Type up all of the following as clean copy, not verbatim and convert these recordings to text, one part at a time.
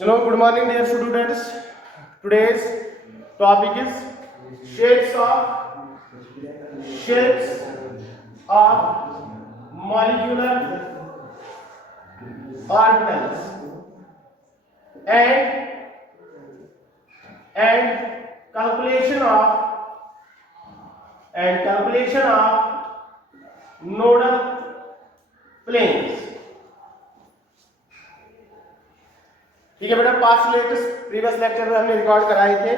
चलो, good morning dear students. Today's topic is shapes of molecular orbitals and calculation of nodal planes. ठीक है बेटा, previous lecture में हमने रिकॉर्ड कराए थे.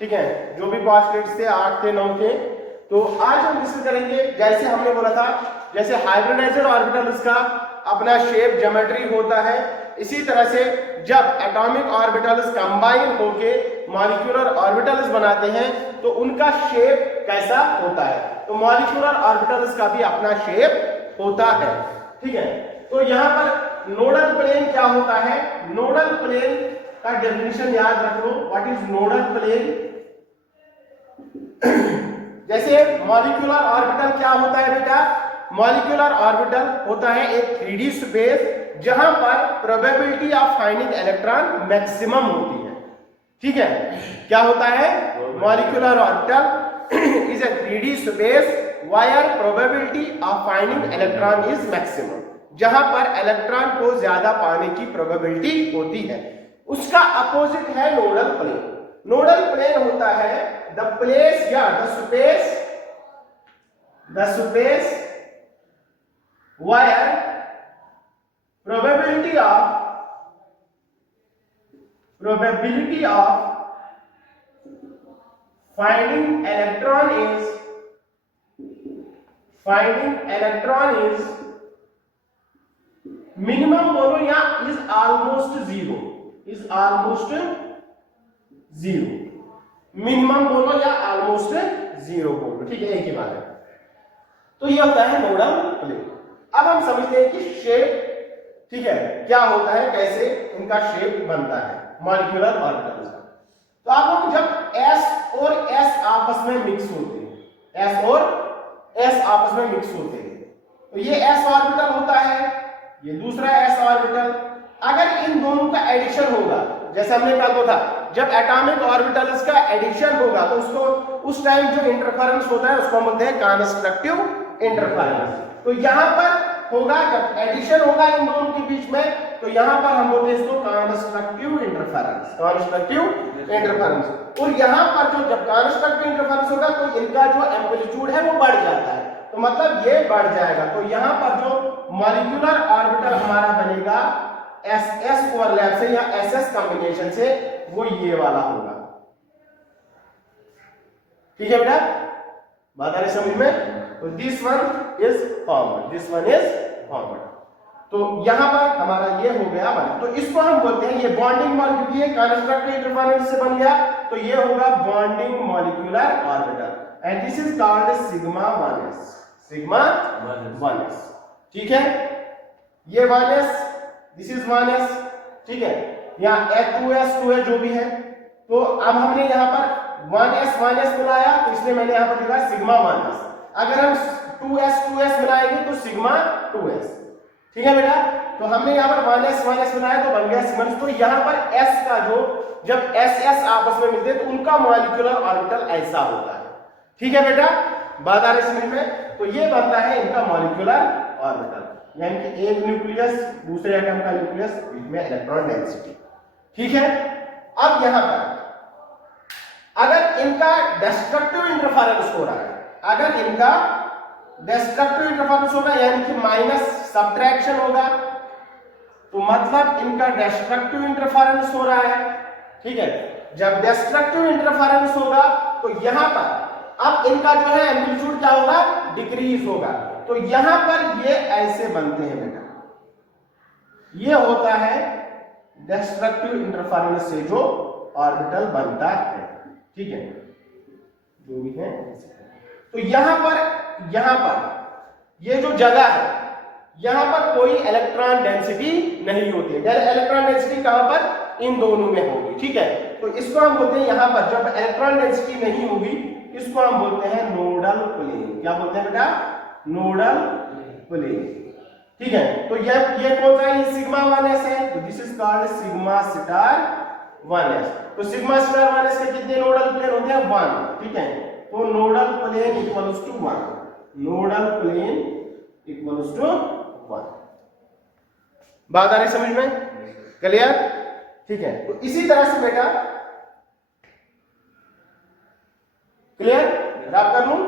ठीक है, जो भी पास्टलेट्स थे 8 थे 9 थे. तो आज हम डिस्कस करेंगे, जैसे हमने बोला था, जैसे हाइब्रिडाइज्ड ऑर्बिटल्स का अपना शेप ज्योमेट्री होता है, इसी तरह से जब एटॉमिक ऑर्बिटल्स कंबाइन होके मॉलिक्यूलर ऑर्बिटल्स बनाते हैं तो उनका शेप कैसा होता है. तो मॉलिक्यूलर ऑर्बिटल्स का भी अपना शेप होता है. ठीक है, तो यहाँ पर नोडल प्लेन क्या होता है. नोडल प्लेन का डेफिनेशन याद रख लो. What is nodal plane? जैसे मॉलिक्यूलर ऑर्बिटल क्या होता है बेटा? मॉलिक्यूलर ऑर्बिटल होता है एक 3D स्पेस जहां पर probability of finding electron maximum होती है. ठीक है, क्या होता है? Molecular orbital is a 3D space where probability of finding electron is maximum, जहां पर इलेक्ट्रॉन को ज्यादा पाने की प्रोबेबिलिटी होती है. उसका अपोजिट है नोडल प्लेन. नोडल प्लेन होता है द प्लेस या the space where probability of finding electron is minimum बोलो या इज ऑलमोस्ट जीरो. मिनिमम बोलो या ऑलमोस्ट जीरो बोलो. ठीक है, एक ही बात है. तो ये होता है नोडल प्लेन. अब हम समझते हैं कि शेप, ठीक है, क्या होता है, कैसे इनका शेप बनता है मॉलिक्यूलर ऑर्बिटल्स का. तो आप लोग जब S और S आपस में मिक्स होते हैं, S और S आपस में मिक्स होते हैं, तो ये S ऑर्बिटल होता है, ये दूसरा S ऑर्बिटल. अगर इन दोनों का एडिशन होगा, जैसे हमने कहा था, जब एटॉमिक ऑर्बिटल्स का एडिशन होगा तो उसको उस टाइम जो इंटरफेरेंस होता है उसको हम बोलते हैं कंस्ट्रक्टिव इंटरफेरेंस. तो यहां पर होगा, जब एडिशन होगा इन दोनों के बीच में, तो यहां पर हम बोलते हैं इसको कंस्ट्रक्टिव इंटरफेरेंस. और यहां पर जो जब कंस्ट्रक्टिव इंटरफेरेंस होगा तो इनका जो एम्पलीट्यूड है वो बढ़ जाता है. तो मतलब ये बढ़ जाएगा. तो यहां पर जो मॉलिक्यूलर ऑर्बिटल हमारा बनेगा SS ओवरलैप से या SS कॉम्बिनेशन से, वो ये वाला होगा. ठीक है बेटा, बात आ रही समझ में? तो दिस वन इज फॉरवर्ड. तो यहां पर हमारा ये हो गया वन. तो इसको हम बोलते हैं, ये बॉन्डिंग मॉलिक्यूल, ये कंस्ट्रक्टिव इंटरफेरेंस से बन गया, तो ये होगा bonding molecular orbital. And this is called sigma 1s. ठीक है, ये 1s, दिस इज 1s. ठीक है, यहाँ 2s जो भी है. तो अब हमने यहाँ पर 1s मिलाया, तो इसलिए मैंने यहाँ पर लिखा सिग्मा 1s. अगर हम 2s मिलाएंगे तो सिग्मा 2s. ठीक है बेटा, तो हमने यहाँ पर 1s मिलाया तो बन गया सिग्मा. तो यहाँ पर s का जो, जब SS आपस में मिलते हैं तो उनका मॉलिक्यूलर ऑर्बिटल ऐसा होता है. ठीक है बेटा, बात आ रही समझ में? तो ये बनता है इनका मॉलिक्यूलर ऑर्बिटल, यानी कि एक न्यूक्लियस, दूसरे एटम का न्यूक्लियस, बीच में इलेक्ट्रॉन डेंसिटी. ठीक है, अब यहां पर अगर इनका डिस्ट्रक्टिव इंटरफेरेंस हो रहा है, यानी कि माइनस सब्ट्रैक्शन होगा, तो मतलब इनका डिस्ट्रक्टिव इंटरफेरेंस हो रहा है. ठीक है, जब डिस्ट्रक्टिव इंटरफेरेंस होगा तो यहां पर अब इनका जो है एम्पलीट्यूड क्या होगा? डिक्रीज होगा. तो यहां पर ये ऐसे बनते हैं बेटा, ये होता है डिस्ट्रक्टिव इंटरफेरेंस से जो ऑर्बिटल बनता है. ठीक है, जो भी है. तो यहां पर ये जो जगह है, यहां पर कोई इलेक्ट्रॉन डेंसिटी नहीं होती है. इलेक्ट्रॉन डेंसिटी कहां पर? इन दोनों में होगी. ठीक है, तो इसको हम बोलते हैं, यहां पर जब इलेक्ट्रॉन डेंसिटी नहीं होगी, इसको हम बोलते हैं नोडल प्लेन. क्या बोलते हैं बेटा? Nodal plane. ठीक है, तो ये कौन सा है, ये सिग्मा 1s है, तो this is called sigma star 1s। तो सिग्मा स्टार 1s के कितने नोडल प्लेन होते हैं, 1, ठीक है, तो nodal plane equals to 1, nodal plane equals to 1। बात आ रही समझ में, क्लियर, ठीक है। तो इसी तरह से बेटा क्लियर, रैप कर लूं,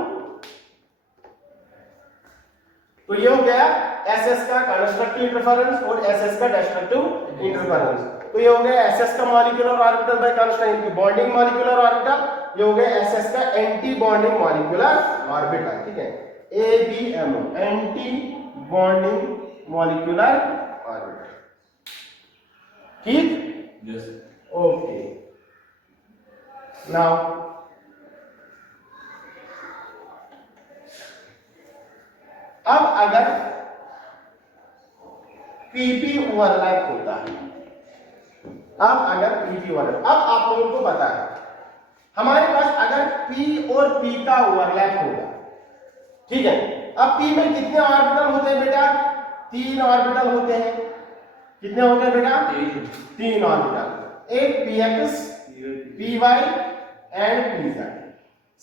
तो ये हो गया एसएस का कंस्ट्रक्टिव इंटरफेरेंस और एसएस का डिस्ट्रक्टिव इंटरफेरेंस। तो ये हो गया एसएस का मॉलिक्यूलर ऑर्बिटल बाय कांस्टेंट की बॉन्डिंग मॉलिक्यूलर ऑर्बिटल, ये हो गया एसएस का एंटी बॉन्डिंग मॉलिक्यूलर ऑर्बिटल, ठीक है, ABMO anti bonding molecular orbital, ठीक, यस, ओके। नाउ अब अगर पीपी ओवरलैप होता है, अब अगर पीपी ओवरलैप, अब आप लोगों को पता है हमारे पास अगर पी और पी का ओवरलैप होगा, ठीक है, अब पी में कितने ऑर्बिटल होते हैं बेटा, 3 ऑर्बिटल होते हैं, कितने होते हैं बेटा, 3 ऑर्बिटल, एक px, py and pz।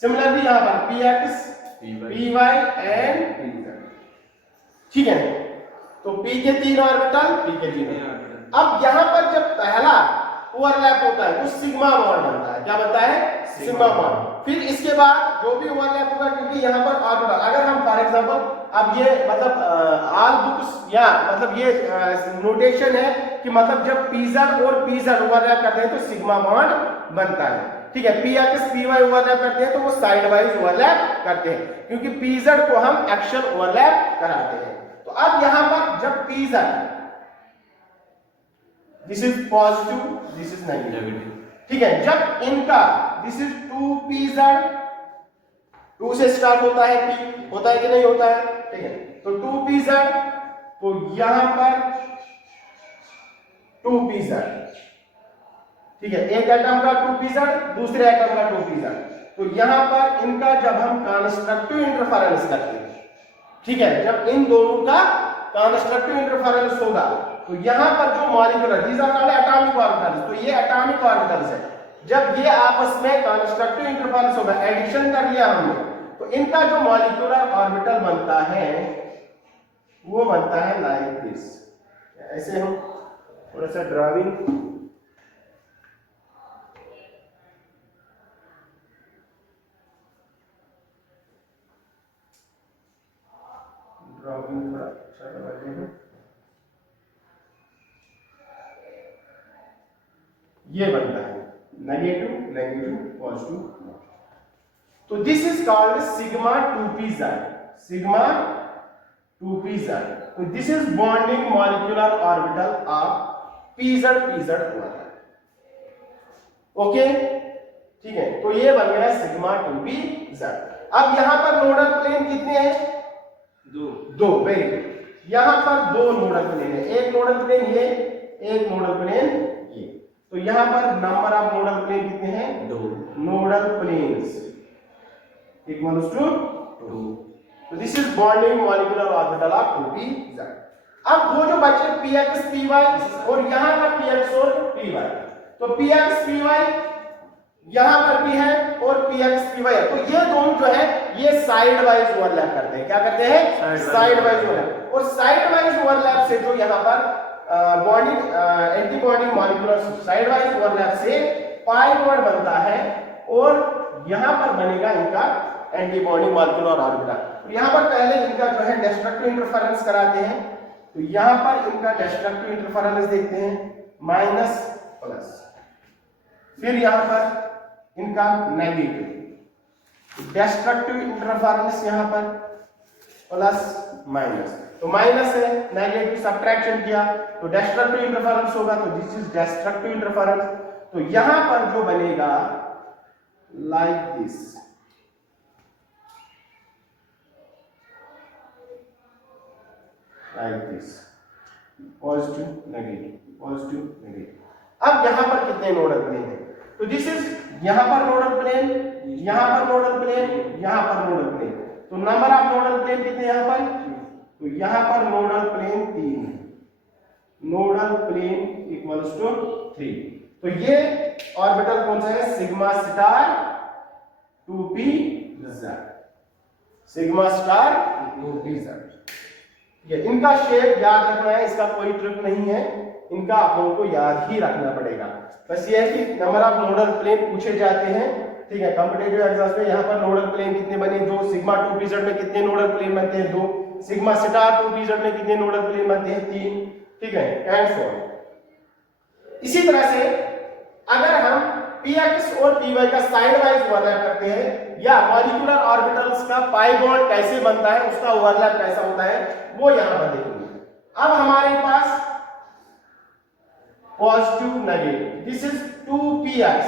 Similarly यहां पर px, py एंड pz, ठीक है, तो p के 3 ऑर्बिटल, p के 3 ऑर्बिटल। अब यहां पर जब पहला ओवरलैप होता है तो सिग्मा बॉन्ड बनता है, क्या बनता है, सिग्मा बॉन्ड। फिर इसके बाद जो भी ओवरलैप होगा, क्योंकि यहां पर ऑर्बिटल, अगर हम फॉर एग्जांपल अब ये मतलब ऑल बुक्स या मतलब ये नोटेशन है कि मतलब जब pz और pz ओवरलैप करते हैं तो सिग्मा बॉन्ड बनता है, ठीक है, px py ओवरलैप करते हैं तो वो साइड वाइज ओवरलैप करते हैं, क्योंकि pz को हम एक्शन ओवरलैप कराते हैं। तो अब यहां पर जब pz, this is positive, this is negative, ठीक है, जब इनका दिस इज 2pz, 2 से स्टार्ट होता है p, होता है कि नहीं होता है, ठीक है, तो 2pz, तो यहां पर 2pz, ठीक है, एक एटम का 2pz, दूसरे एटम का 2pz, तो यहां पर इनका जब हम कंस्ट्रक्टिव इंटरफेरेंस करते हैं, ठीक है, जब इन दोनों का कंस्ट्रक्टिव इंटरफेरेंस होगा तो यहां पर जो molecular, these are called atomic orbitals, तो ये एटॉमिक ऑर्बिटल्स है, जब ये आपस में कंस्ट्रक्टिव इंटरफेरेंस होगा, एडिशन कर लिया हमने, तो इनका जो मॉलिक्यूलर ऑर्बिटल बनता है वो बनता है लाइक दिस। ऐसे हम थोड़ा सा ड्राइंग, थोड़ा अच्छा लगाते हैं, ये बनता है नेगेटिव नेगेटिव पॉजिटिव, तो this is called sigma 2pz, sigma 2pz, तो this is bonding molecular orbital of pz pz overlap, okay, ठीक है, तो ये बन गया सिग्मा 2pz। अब यहां पर नोडल प्लेन कितने हैं, दो, वेरी गुड, यहां पर 2 नोडल प्लेन है, एक नोडल प्लेन ये, एक नोडल प्लेन ये, तो यहां पर नंबर ऑफ नोडल प्लेन कितने हैं, 2 नोडल प्लेन्स इक्वल्स टू 2, तो this is bonding molecular orbital of 2pz। अब वो जो बचे px py और यहां पर px और py, तो px py यहां पर भी है और px py है, तो ये दोनों जो है ये साइड वाइज ओवरलैप करते हैं, क्या करते हैं, साइड वाइज ओवरलैप, और साइड वाइज ओवरलैप से जो यहां पर bonding anti bonding molecular side wise overlap से पाई बॉन्ड बनता है और यहां पर बनेगा इनका एंटी बॉन्डिंग मॉलिक्यूलर ऑर्बिटल। यहां पर पहले इनका जो है डिस्ट्रक्टिव इंटरफेरेंस कराते हैं, तो यहां पर इनका डिस्ट्रक्टिव इंटरफेरेंस देखते हैं माइनस प्लस, फिर यहां पर इनका नेगेटिव डिस्ट्रक्टिव इंटरफेरेंस, यहां पर प्लस माइनस, तो माइनस है, नेगेटिव सब्ट्रैक्शन किया तो डिस्ट्रक्टिव इंटरफेरेंस होगा, तो दिस इज डिस्ट्रक्टिव इंटरफेरेंस, तो यहां पर जो बनेगा like this, like this, positive negative positive negative. अब यहां पर कितने नोडल प्लेन है, तो दिस इज यहां पर नोडल प्लेन, यहां पर नोडल प्लेन, यहां पर नोडल प्लेन, तो नंबर ऑफ नोडल प्लेन कितने यहां पर तो यहां पर nodal plane 3, nodal plane equals to 3। तो ये ऑर्बिटल कौन सा है? Sigma star 2p z, sigma star 2p z। ये इनका शेप याद रखना है, इसका कोई ट्रिक नहीं है, इनका आप लोगों को याद ही रखना पड़ेगा। बस ये है कि नंबर ऑफ नोडल प्लेन पूछे जाते हैं, ठीक है, कॉम्पिटिटिव एग्जाम्स में। यहाँ पर नोडल प्लेन कितने बने? 2। सिग्मा 2pz में कितने नोडल प्लेन बनते हैं? 2। सिग्मा स्टार 2pz में कितने नोडल प्लेन बनते हैं? 3। ठीक है, एंड सो ऑन। इसी तरह से अगर हम px और py का साइड वाइज ओवरलैप करते हैं, या मॉलिक्यूलर ऑर्बिटल्स का पाई बॉन्ड कैसे बनता है, उसका ओवरलैप कैसा होता है, वो यहां पर देखेंगे। अब हमारे पास positive negative, this is 2px,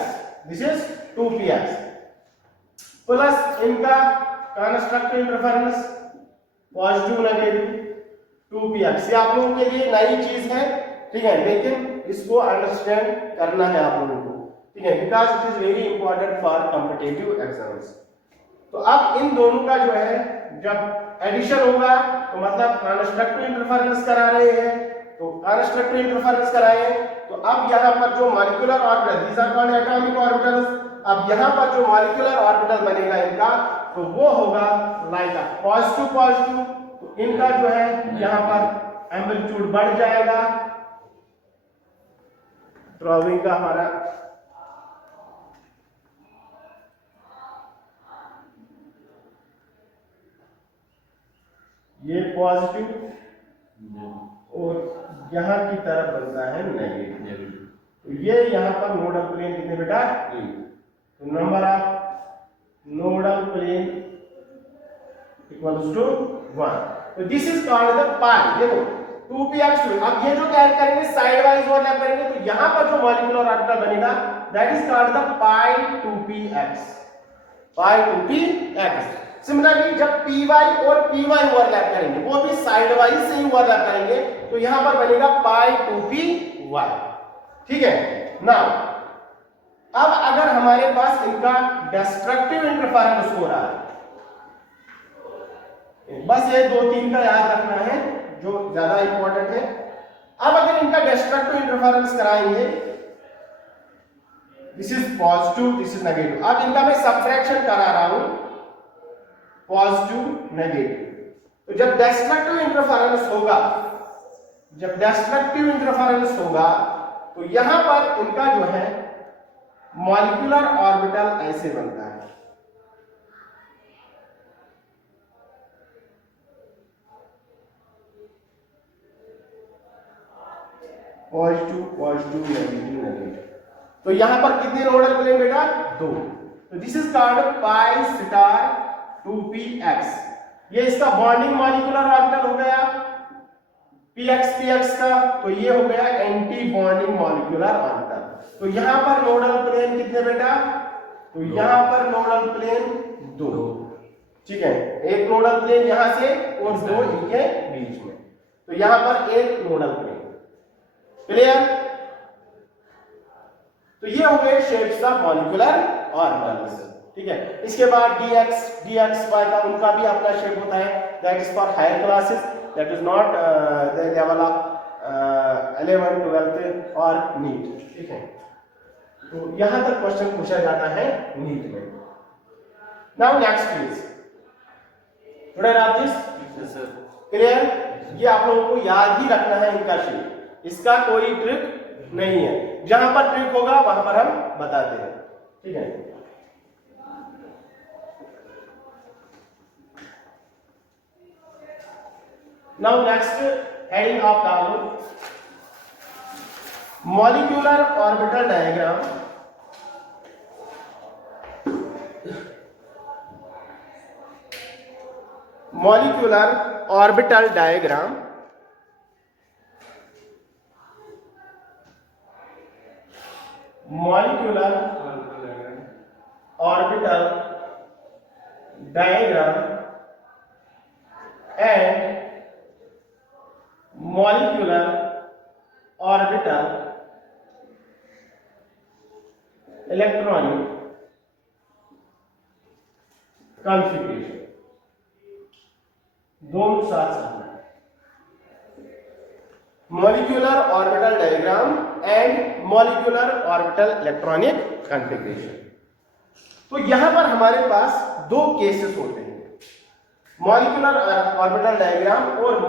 this is 2px plus इनका constructive interference positive negative 2px। ये आप लोगों के लिए नई चीज है, ठीक है, लेकिन इसको अंडरस्टैंड करना है आप लोगों को, ठीक है, because it is very important for competitive exams. तो अब इन दोनों का जो है जब एडिशन होगा तो मतलब कंस्ट्रक्टिव इंटरफेरेंस करा रहे हैं, तो कंस्ट्रक्टिव इंटरफेरेंस कराए, तो अब यहां पर जो molecular orbital, these are called atomic orbitals, अब यहां पर जो मॉलिक्यूलर ऑर्बिटल बनेगा इनका, तो वो होगा लाइक पॉजिटिव पॉजिटिव। तो इनका जो है यहां पर एम्पलीट्यूड बढ़ जाएगा, ड्रॉइंग का हमारा ये पॉजिटिव और यहां की तरफ बनता है नेगेटिव। तो ये यहां पर नोडल प्लेन कितने बेटा? 3। तो number of nodal plane equals to 1। तो this is called the pi. देखो 2px। अब ये जो क्या करेंगे, साइड वाइज ओवरलैप करेंगे, तो यहां पर जो मॉलिक्यूलर ऑर्बिटल बनेगा that is called the pi 2px, pi 2px। Similarly जब py और py ओवरलैप करेंगे, वो भी साइड वाइज से ही ओवरलैप करेंगे, तो यहां पर बनेगा पाई 2py, ठीक है। नाउ अब अगर हमारे पास इनका डिस्ट्रक्टिव इंटरफेरेंस हो रहा है, बस ये 2-3 का याद रखना है जो ज्यादा इंपॉर्टेंट है। अब अगर इनका डिस्ट्रक्टिव इंटरफेरेंस कराएंगे, this is positive, this is negative. अब इनका मैं सबट्रैक्शन करा रहा हूं, पॉजिटिव नेगेटिव। तो जब डिस्ट्रक्टिव इंटरफेरेंस होगा, जब डिस्ट्रक्टिव इंटरफेरेंस होगा, तो यहां पर इनका जो है मॉलिक्यूलर ऑर्बिटल ऐसे बनता है, पॉजिटिव पॉजिटिव नेगेटिव नेगेटिव। तो यहां पर कितने नोडल प्लेन बेटा? 2। तो this is called pi star 2px। ये इसका बॉन्डिंग मॉलिक्यूलर ऑर्बिटल हो गया px का, तो ये हो गया एंटी बॉन्डिंग मॉलिक्यूलर ऑर्बिटल। तो यहां पर नोडल प्लेन कितने बेटा? तो यहां पर नोडल प्लेन 2, ठीक है, एक नोडल प्लेन यहां से और 2 इनके बीच में, तो यहां पर एक नोडल प्लेन। क्लियर? तो ये हो गए शेप्स ऑफ मॉलिक्यूलर ऑर्बिटल्स, ठीक है। इसके बाद dxy का उनका भी अपना शेप होता है, that is for higher classes, that is not the level of 11th 12th और नीट, ठीक है। तो यहां तक क्वेश्चन पूछा जाता है नीट में। नाउ नेक्स्ट प्लीज, स्टूडेंट आप दिस क्लियर? ये आप लोगों को याद ही रखना है इनका शेप, इसका कोई ट्रिक नहीं है, जहां पर ट्रिक होगा वहां पर हम बताते हैं, ठीक है। नाउ नेक्स्ट हेडिंग आप डालो molecular orbital diagram. Molecular orbital diagram, molecular orbital diagram and molecular orbital electronic configuration, दोनों साथ साथ। molecular orbital diagram and molecular orbital electronic configuration। तो यहां पर हमारे पास दो केसेस होते हैं, मॉलिक्यूलर ऑर्बिटल डायग्राम और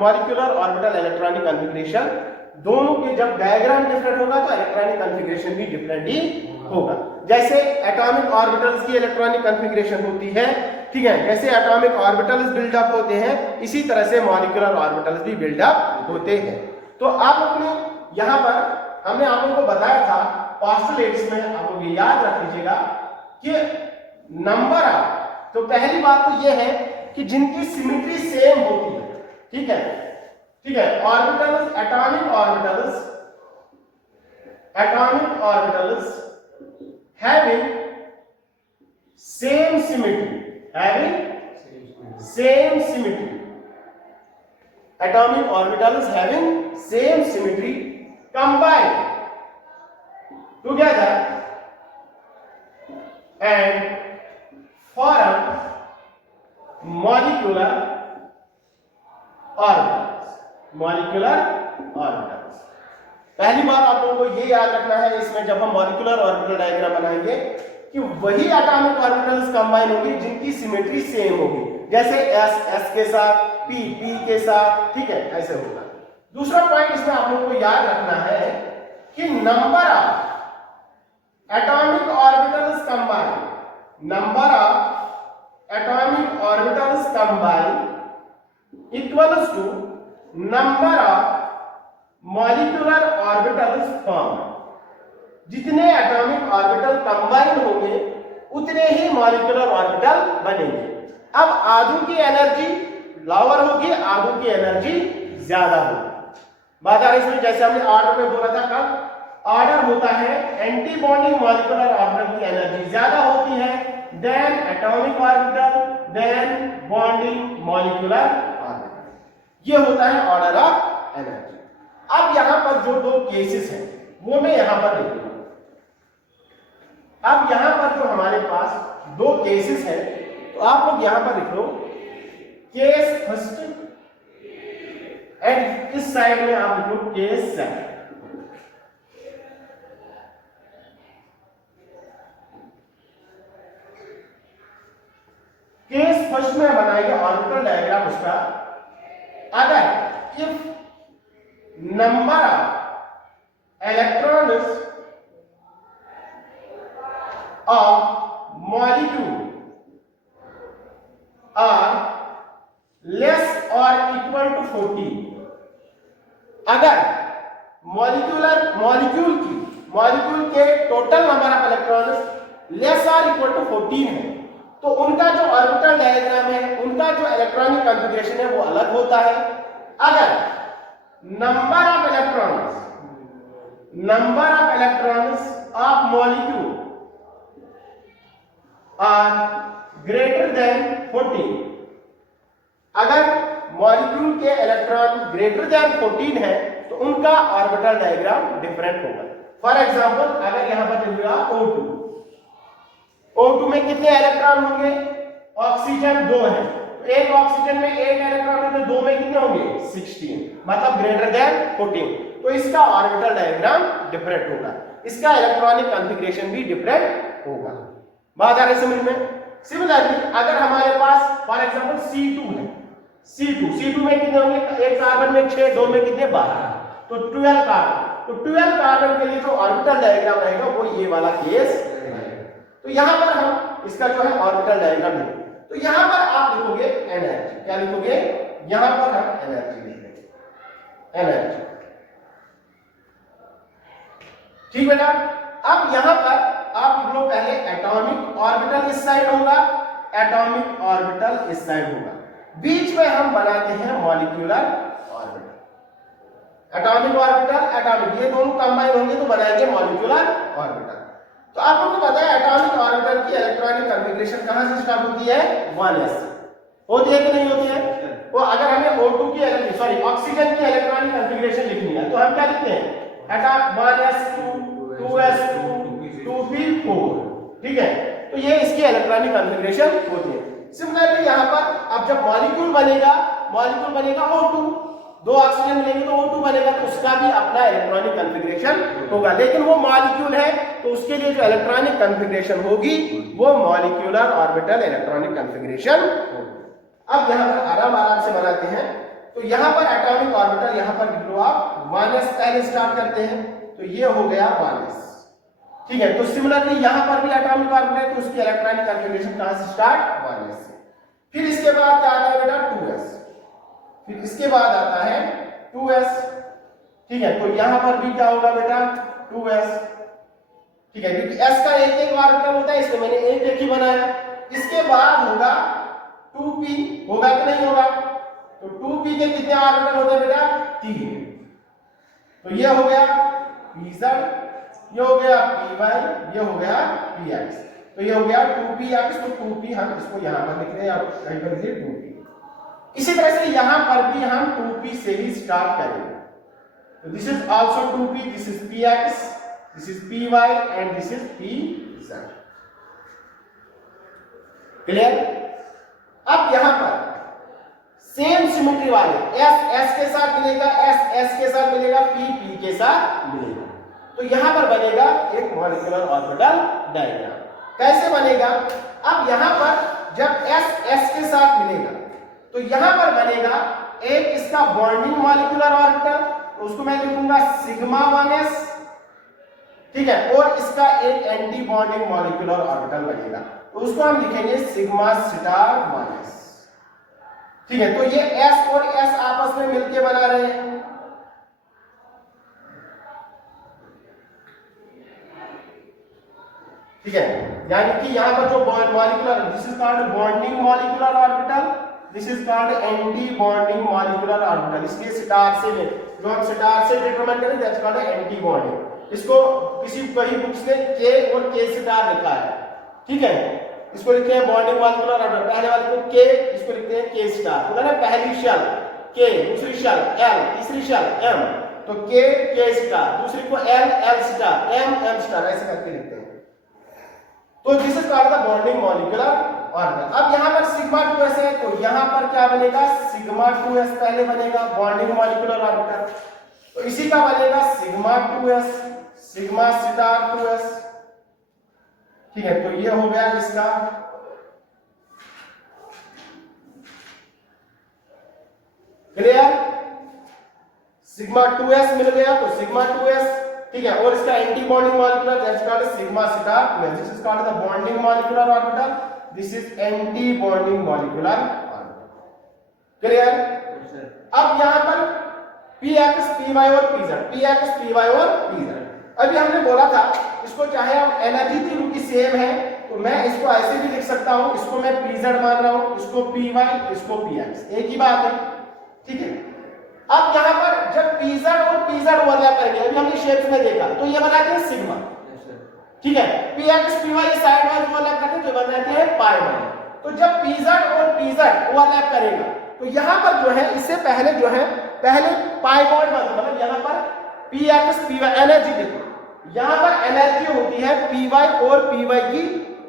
मॉलिक्यूलर ऑर्बिटल इलेक्ट्रॉनिक कॉन्फ़िगरेशन। दोनों के जब डायग्राम डिफरेंट होगा तो इलेक्ट्रॉनिक कॉन्फ़िगरेशन भी डिफरेंट ही होगा। जैसे एटॉमिक ऑर्बिटल्स की इलेक्ट्रॉनिक कॉन्फ़िगरेशन होती है, ठीक है, जैसे एटॉमिक ऑर्बिटल्स बिल्डअप होते हैं, इसी तरह से मॉलिक्यूलर ऑर्बिटल्स भी बिल्डअप होते हैं। तो आप अपने यहां पर हमने आप लोगों को बताया था पोस्टुलेट्स में, आप लोग याद रख लीजिएगा कि नंबर ऑफ, तो पहली बात तो यह है कि जिनकी सिमेट्री सेम होती है, ठीक है, ठीक है, orbitals, atomic orbitals having same symmetry, atomic orbitals having same symmetry combine together and form molecular orbitals। पहली बार आप लोगों को ये याद रखना है इसमें, जब हम मॉलिक्यूलर ऑर्बिटल डायग्राम बनाएंगे, कि वही एटॉमिक ऑर्बिटल्स कंबाइन होंगे जिनकी सिमेट्री सेम होगी, जैसे s के साथ, p के साथ, ठीक है, ऐसे होगा। दूसरा पॉइंट इसमें आप लोगों को याद रखना है कि number of atomic orbitals combine equals to number of molecular orbitals form. जितने एटॉमिक ऑर्बिटल कंबाइन होंगे उतने ही मॉलिक्यूलर ऑर्बिटल बनेंगे। अब आधु की एनर्जी लोअर होगी, आधु की एनर्जी ज्यादा होगी। बात आ रही इसमें, जैसे हमने ऑर्डर में बोला था कल, ऑर्डर होता है एंटी बॉन्डिंग मॉलिक्यूलर ऑर्बिटल की एनर्जी ज्यादा होती है then atomic orbital, then bonding molecular orbital. ये होता है ऑर्डर ऑफ एनर्जी। अब यहां पर जो दो केसेस हैं वो मैं यहां पर लिख दूंगा। अब यहां पर जो हमारे पास दो केसेस हैं, तो आप लोग यहां पर लिख लो केस फर्स्ट, एंड इस साइड में आप लिख लो केस सेकंड। केस फर्स्ट में बनाएंगे ऑर्बिटल डायग्राम उसका, अगर if number of electrons of molecule are less और इक्वल टू 14। अगर मॉलिक्यूल के total number of electrons less और इक्वल टू 14 है, तो उनका जो ऑर्बिटल डायग्राम है, उनका जो इलेक्ट्रॉनिक कॉन्फ़िगरेशन है वो अलग होता है। अगर number of electrons of molecule are greater than 14, अगर मॉलिक्यूल के इलेक्ट्रॉन ग्रेटर देन 14 है तो उनका ऑर्बिटल डायग्राम डिफरेंट होगा। फॉर एग्जांपल, अगर यहां पर लिखूंगा O2 में कितने इलेक्ट्रॉन होंगे? ऑक्सीजन 2 है, तो एक ऑक्सीजन में 8 इलेक्ट्रॉन है, तो 2 में कितने होंगे? 16, मतलब ग्रेटर देन 14। तो इसका ऑर्बिटल डायग्राम डिफरेंट होगा, इसका इलेक्ट्रॉनिक कॉन्फ़िगरेशन भी डिफरेंट होगा। बात आ रही है समझ में? सिमिलरली अगर हमारे पास फॉर एग्जांपल C2 है, C2 में कितने होंगे? एक कार्बन में 6, 2 में कितने? 12, तो 12 कार्बन। तो 12 कार्बन के लिए जो ऑर्बिटल डायग्राम रहेगा वो ये वाला केस रहेगा। तो यहां पर हम इसका जो है ऑर्बिटल डायग्राम लिखेंगे। तो यहां पर आप लिखोगे एनर्जी, क्या लिखोगे? यहां पर हम एनर्जी लिखेंगे, एनर्जी। ठीक बेटा, अब यहां पर आप लिख लो पहले एटॉमिक ऑर्बिटल इस साइड होगा, एटॉमिक ऑर्बिटल इस साइड होगा, बीच में हम बनाते हैं molecular orbital. Atomic orbital, atomic, ये दोनों कंबाइन होंगे तो बनाएंगे मॉलिक्यूलर ऑर्बिटल। तो आप लोगों को पता है एटॉमिक ऑर्बिटल की इलेक्ट्रॉनिक कॉन्फ़िगरेशन कहां से स्टार्ट होती है? 1s होती है कि नहीं होती है? वो अगर हमें O2 की ऑक्सीजन की इलेक्ट्रॉनिक कॉन्फ़िगरेशन लिखनी है तो हम क्या लिखते हैं? 1s2 2s2 2p4, ठीक है, तो ये इसकी इलेक्ट्रॉनिक कॉन्फ़िगरेशन होती है। सिमिलरली यहां पर अब जब मॉलिक्यूल बनेगा O2, दो ऑक्सीजन मिलेंगे तो O2 बनेगा, तो उसका भी अपना इलेक्ट्रॉनिक कॉन्फ़िगरेशन होगा, लेकिन वो मॉलिक्यूल है तो उसके लिए जो इलेक्ट्रॉनिक कॉन्फ़िगरेशन होगी वो मॉलिक्यूलर ऑर्बिटल इलेक्ट्रॉनिक कॉन्फ़िगरेशन होगी। अब यहाँ पर आराम से बनाते हैं। तो यहाँ पर एटॉमिक ऑर्बिटल, यहाँ पर लिख लो आप 1s पहले स्टार्ट करते हैं, तो ये हो गया 1s, ठीक है। तो सिमिलरली यहाँ पर भी एटॉमिक ऑर्बिटल है तो उसकी इलेक्ट्रॉनिक कॉन्फ़िगरेशन कहाँ से स्टार्ट, 1s से। फिर इसके बाद क्या आता है बेटा 2s, फिर इसके बाद आता है 2s, ठीक है। तो यहाँ पर भी क्या होगा बेटा 2s, ठीक है, क्योंकि s का एक एक ऑर्बिटल होता है इसलिए मैंने एक एक ही बनाया। इसके बाद होगा 2p, होगा कि नहीं होगा, तो 2p के कितने ऑर्बिटल होते हैं बेटा, 3, तो ये हो गया pz, ये हो गया py, ये हो गया px, तो ये हो गया 2px, तो 2p हम इसको यहां पर लिख रहे हैं, आप कहीं पर लिखिए 2p। इसी तरह से यहां पर भी हम 2p से ही स्टार्ट करेंगे, तो this is also 2p, this is px, this is py and this is pz, clear. अब यहां पर सेम सिमेट्री वाले s के साथ मिलेगा, s के साथ मिलेगा, p के साथ मिलेगा, तो यहां पर बनेगा एक मॉलिक्यूलर ऑर्बिटल डायग्राम। कैसे बनेगा, अब यहां पर जब s के साथ मिलेगा तो यहां पर बनेगा एक इसका बॉन्डिंग मॉलिक्यूलर ऑर्बिटल, तो उसको मैं लिखूंगा सिग्मा 1s, ठीक है, और इसका एक एंटी बॉन्डिंग मॉलिक्यूलर ऑर्बिटल बनेगा, तो उसको हम लिखेंगे सिग्मा स्टार 1s, ठीक है। तो ये s और s आपस में मिलके बना रहे हैं, ठीक है, यानी कि यहां पर जो molecular, this is called bonding molecular orbital, this is called anti bonding molecular orbital, इसलिए स्टार से जो हम स्टार से डिटरमाइन करें दैट्स कॉल्ड एंटी बॉन्डिंग। इसको किसी कई बुक्स ने k और k स्टार लिखा है, ठीक है, इसको लिखते हैं बॉन्डिंग मॉलिक्यूलर ऑर्बिटल, पहले वाले को k, इसको लिखते हैं k स्टार, मतलब ना पहली शेल k, दूसरी शेल l, तीसरी शेल m, तो k स्टार, दूसरी को l स्टार, m स्टार, ऐसे करके लिखते हैं, तो this is called the bonding molecular orbital. अब यहां पर सिग्मा 2s है, तो यहां पर क्या बनेगा, सिग्मा 2s पहले बनेगा बॉन्डिंग मॉलिक्यूलर ऑर्बिटल, तो इसी का बनेगा sigma 2s, sigma star 2s, ठीक है, तो ये हो गया इसका, क्लियर, सिग्मा 2s मिल गया, तो सिग्मा 2s, ठीक है, और इसका anti bonding molecular that's called sigma star 2s, this is called the bonding molecular orbital, this is anti bonding molecular orbital, clear. अब यहां पर px py और pz, px py और pz, अभी हमने बोला था इसको चाहे हम एनर्जी थी उनकी सेम है तो मैं इसको ऐसे भी लिख सकता हूं, इसको मैं pz मान रहा हूं, इसको py, इसको px, एक ही बात है, ठीक है। अब यहां पर जब pz और pz ओवरलैप करेंगे, अभी हमने शेप्स में देखा, तो ये बनाते हैं सिग्मा, ठीक है, px py side wise overlap करते हैं तो बनाते हैं पाई वन, तो जब pz और pz ओवरलैप करेगा तो यहां पर जो है इससे पहले जो है पहले पाई बॉन्ड बनता, मतलब यहां पर px py एनर्जी देखो, यहां पर एनर्जी होती है py और py की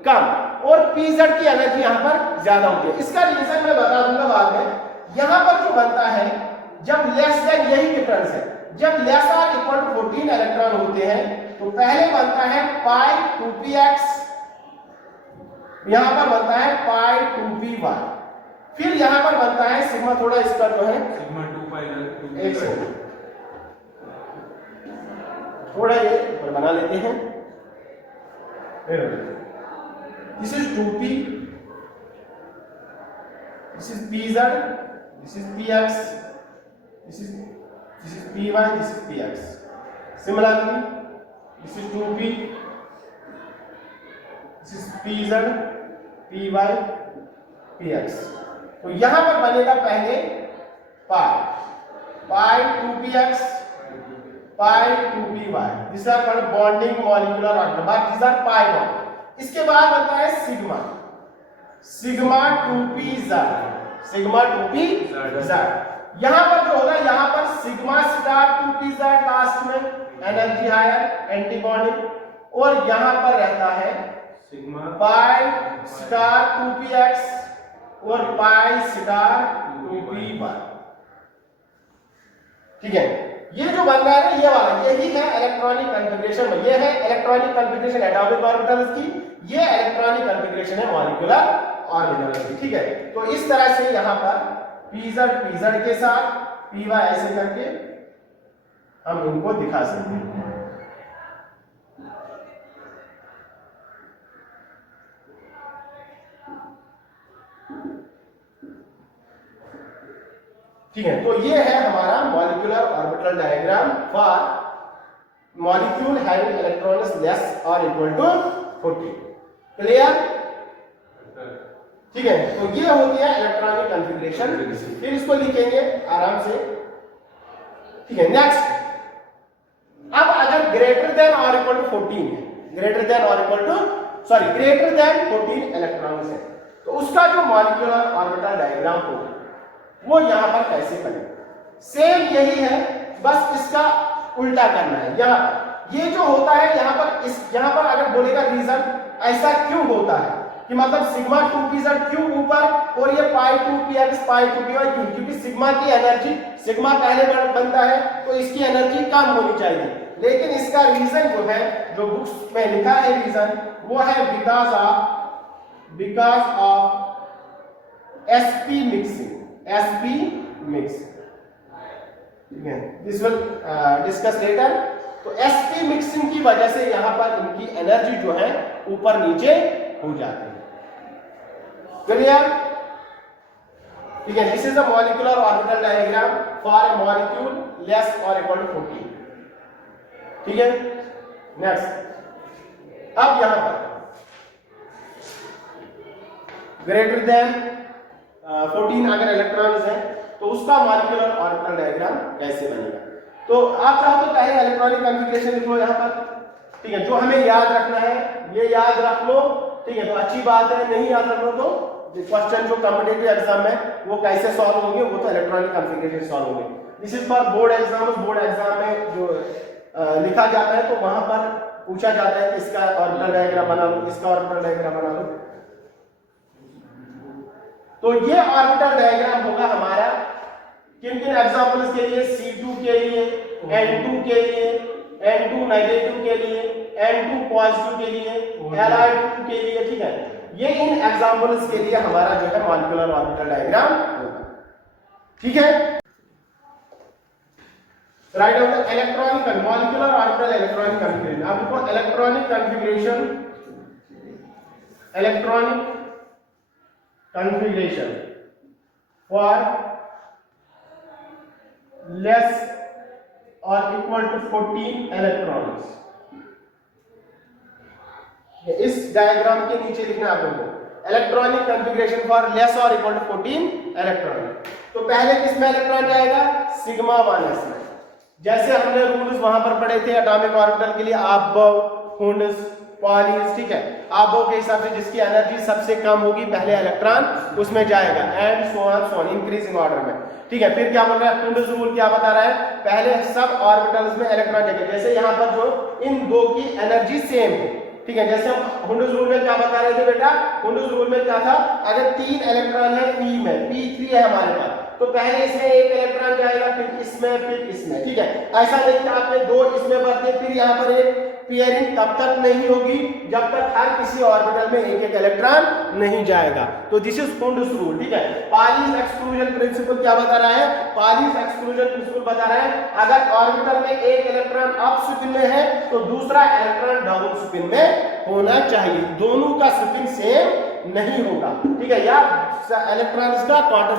कम और pz की एनर्जी यहां पर ज्यादा होती है। इसका रीजन मैं बता दूंगा बाद में। यहां पर जो बनता है जब लेस देन, यही डिफरेंस है, जब less or equal to 14 electron होते हैं तो पहले बनता है पाई 2px, यहां पर बनता है पाई 2py, फिर यहां पर बनता है सिग्मा, थोड़ा इसका जो है सिग्मा 2 पाई, एक सेकंड थोड़ा ये ऊपर बना लेते हैं, this is 2p, this is pz, this is px, this is py, this is px, similarly this is 2p, this is pz, py, px, तो यहां पर बनेगा पहले pi 2px, pi 2py, this are called bonding molecular orbital, but this are pi bond. इसके बाद बनता है sigma 2pz, sigma 2pz, यहां पर जो होगा, यहां पर सिग्मा स्टार 2pz लास्ट में, एनर्जी हायर एंटी बॉन्डिंग, और यहां पर रहता है सिग्मा पाई स्टार 2px और पाई स्टार 2py, ठीक है, ये जो बन रहा है ना ये वाला, यही है इलेक्ट्रॉनिक कॉन्फ़िगरेशन में, ये है इलेक्ट्रॉनिक कॉन्फ़िगरेशन एटॉमिक ऑर्बिटल्स की, ये इलेक्ट्रॉनिक कॉन्फ़िगरेशन है मॉलिक्यूलर ऑर्बिटल्स की। ठीक है, तो इस तरह से यहां पर pz के साथ py ऐसे करके हम इनको दिखा सकते हैं। ठीक है, तो ये है हमारा molecular orbital diagram for molecule having electrons less और इक्वल टू 40। क्लियर? ठीक है, तो ये हो गया इलेक्ट्रॉनिक कॉन्फ़िगरेशन। फिर इसको लिखेंगे आराम से। ठीक है, नेक्स्ट, अब अगर ग्रेटर देन और इक्वल टू 14 है, ग्रेटर देन और equal to greater than 14 electrons है, तो उसका जो मॉलिक्यूलर ऑर्बिटल डायग्राम होगा वो यहां पर कैसे बनेगा? सेम यही है, बस इसका उल्टा करना है। यहां ये जो होता है यहां पर अगर बोलेगा रीजन ऐसा क्यों होता है कि मतलब सिग्मा 2pz क्यों ऊपर और ये पाई 2px पाई 2py क्यों? क्योंकि सिग्मा की एनर्जी, सिग्मा पहले बनता है तो इसकी एनर्जी कम होनी चाहिए, लेकिन इसका रीजन जो है, जो बुक्स में लिखा है रीजन, वो है because of sp mixing, sp mix. ठीक है, दिस विल डिस्कस लेटर। तो sp मिक्सिंग की वजह से यहां पर इनकी एनर्जी जो है ऊपर नीचे हो जाती है। क्लियर? ठीक है, this is the molecular orbital diagram for a molecule less और इक्वल टू 14। ठीक है, नेक्स्ट, अब यहां पर ग्रेटर देन 14 अगर इलेक्ट्रॉन्स है तो उसका मॉलिक्यूलर ऑर्बिटल डायग्राम कैसे बनेगा? तो आप चाहो तो पहले इलेक्ट्रॉनिक कॉन्फ़िगरेशन लिख लो यहां पर। ठीक है, जो हमें याद रखना है ये याद रख लो। ठीक है, तो अच्छी बात है, नहीं याद रख लो तो क्वेश्चन जो कॉम्पिटिटिव एग्जाम में वो कैसे सॉल्व होंगे, वो तो इलेक्ट्रॉनिक कॉन्फ़िगरेशन सॉल्व होंगे। This is for board exam. Board exam में जो लिखा जाता है तो वहां पर पूछा जाता है कि इसका ऑर्बिटल डायग्राम बना लो, इसका ऑर्बिटल डायग्राम बना लो। तो ये ऑर्बिटल डायग्राम होगा हमारा किन किन एग्जांपल्स के लिए? C2 के लिए, N2 के लिए, N2 नेगेटिव के लिए, N2 पॉजिटिव के लिए, Li2 के लिए। ठीक है, ये इन एग्जांपल्स के लिए हमारा जो है मॉलिक्यूलर ऑर्बिटल डायग्राम होगा। ठीक है, write down the electronic molecular orbital electronic configuration. अब देखो इलेक्ट्रॉनिक कॉन्फ़िगरेशन फॉर लेस और इक्वल टू 14 इलेक्ट्रॉन्स। इस डायग्राम के नीचे लिखना है आप लोगों को, इलेक्ट्रॉनिक कॉन्फ़िगरेशन फॉर लेस और इक्वल टू 14 इलेक्ट्रॉन। तो पहले किसमें इलेक्ट्रॉन जाएगा? सिग्मा 1s में। जैसे हमने रूल्स वहां पर पढ़े थे एटॉमिक ऑर्बिटल के लिए, आबव, हुंड्स, पॉलीज। ठीक है, आबव के हिसाब से जिसकी एनर्जी सबसे कम होगी पहले इलेक्ट्रॉन उसमें जाएगा, and so on increasing order में। ठीक है, फिर क्या बोल रहा है? हुंड्स रूल क्या बता रहा है? पहले सब ऑर्बिटल्स में इलेक्ट्रॉन जाएंगे। जैसे यहाँ पर जो इन दो की एनर्जी सेम है। ठीक है, जैसे हम हुंड्स रूल में क्या बता रहे थे बेटा? हुंड्स रूल में क्या था? अगर 3 इलेक्ट्रॉन है p में, p3 है हमारे पास, तो पहले इसमें एक इलेक्ट्रॉन जाएगा, फिर इसमें, फिर इसमें। ठीक है, ऐसा नहीं कि आपने 2 इसमें भर दिए फिर यहाँ पर एक पेयरिंग तब तक नहीं होगी जब तक हर किसी ऑर्बिटल में एक एक इलेक्ट्रॉन नहीं जाएगा। तो दिस इज हुंड्स रूल। ठीक है, पालीज एक्सक्लूजन प्रिंसिपल क्या बता रहा है? पालीज एक्सक्लूजन प्रिंसिपल बता रहा है अगर ऑर्बिटल में एक इलेक्ट्रॉन अप स्पिन में है तो दूसरा इलेक्ट्रॉन डाउन स्पिन में होना चाहिए, दोनों का स्पिन सेम नहीं होगा। ठीक है, या इलेक्ट्रॉन्स का क्वांटम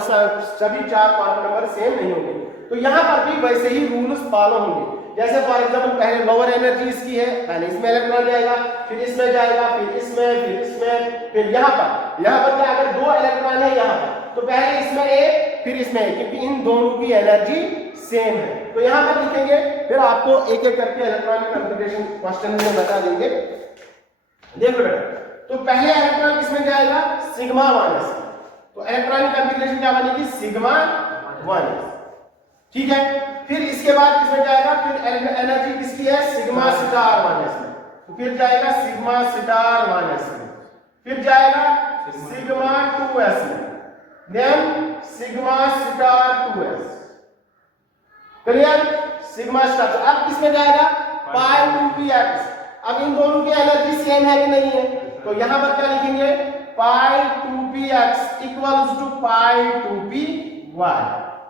सभी 4 क्वांटम नंबर सेम नहीं होंगे। तो यहां पर भी वैसे ही रूल्स फॉलो होंगे। जैसे फॉर एग्जांपल पहले लोअर एनर्जी इसकी है, पहले इसमें इलेक्ट्रॉन जाएगा, फिर इसमें जाएगा, फिर इसमें, फिर इसमें, फिर यहां पर क्या? अगर 2 इलेक्ट्रॉन है यहां पर तो पहले इसमें एक, फिर इसमें एक, क्योंकि इन दोनों की एनर्जी सेम है। तो यहां पर लिखेंगे, फिर आपको एक एक करके इलेक्ट्रॉनिक कॉन्फ़िगरेशन क्वेश्चन में बता देंगे। देखो बेटा, तो पहले इलेक्ट्रॉन किसमें जाएगा? Sigma 1s। तो इलेक्ट्रॉनिक कॉन्फ़िगरेशन क्या बनेगी? Sigma 1s। ठीक है, फिर इसके बाद किसमें जाएगा? फिर एनर्जी किसकी है? सिग्मा स्टार 1s में। तो फिर जाएगा सिग्मा स्टार 1s में, फिर जाएगा सिग्मा 2s में, then sigma star 2s, clear? Sigma star अब किसमें जाएगा? पाई 2px। अब इन दोनों की एनर्जी सेम है कि नहीं है? तो यहां पर क्या लिखेंगे? Pi 2px equals to pi 2py।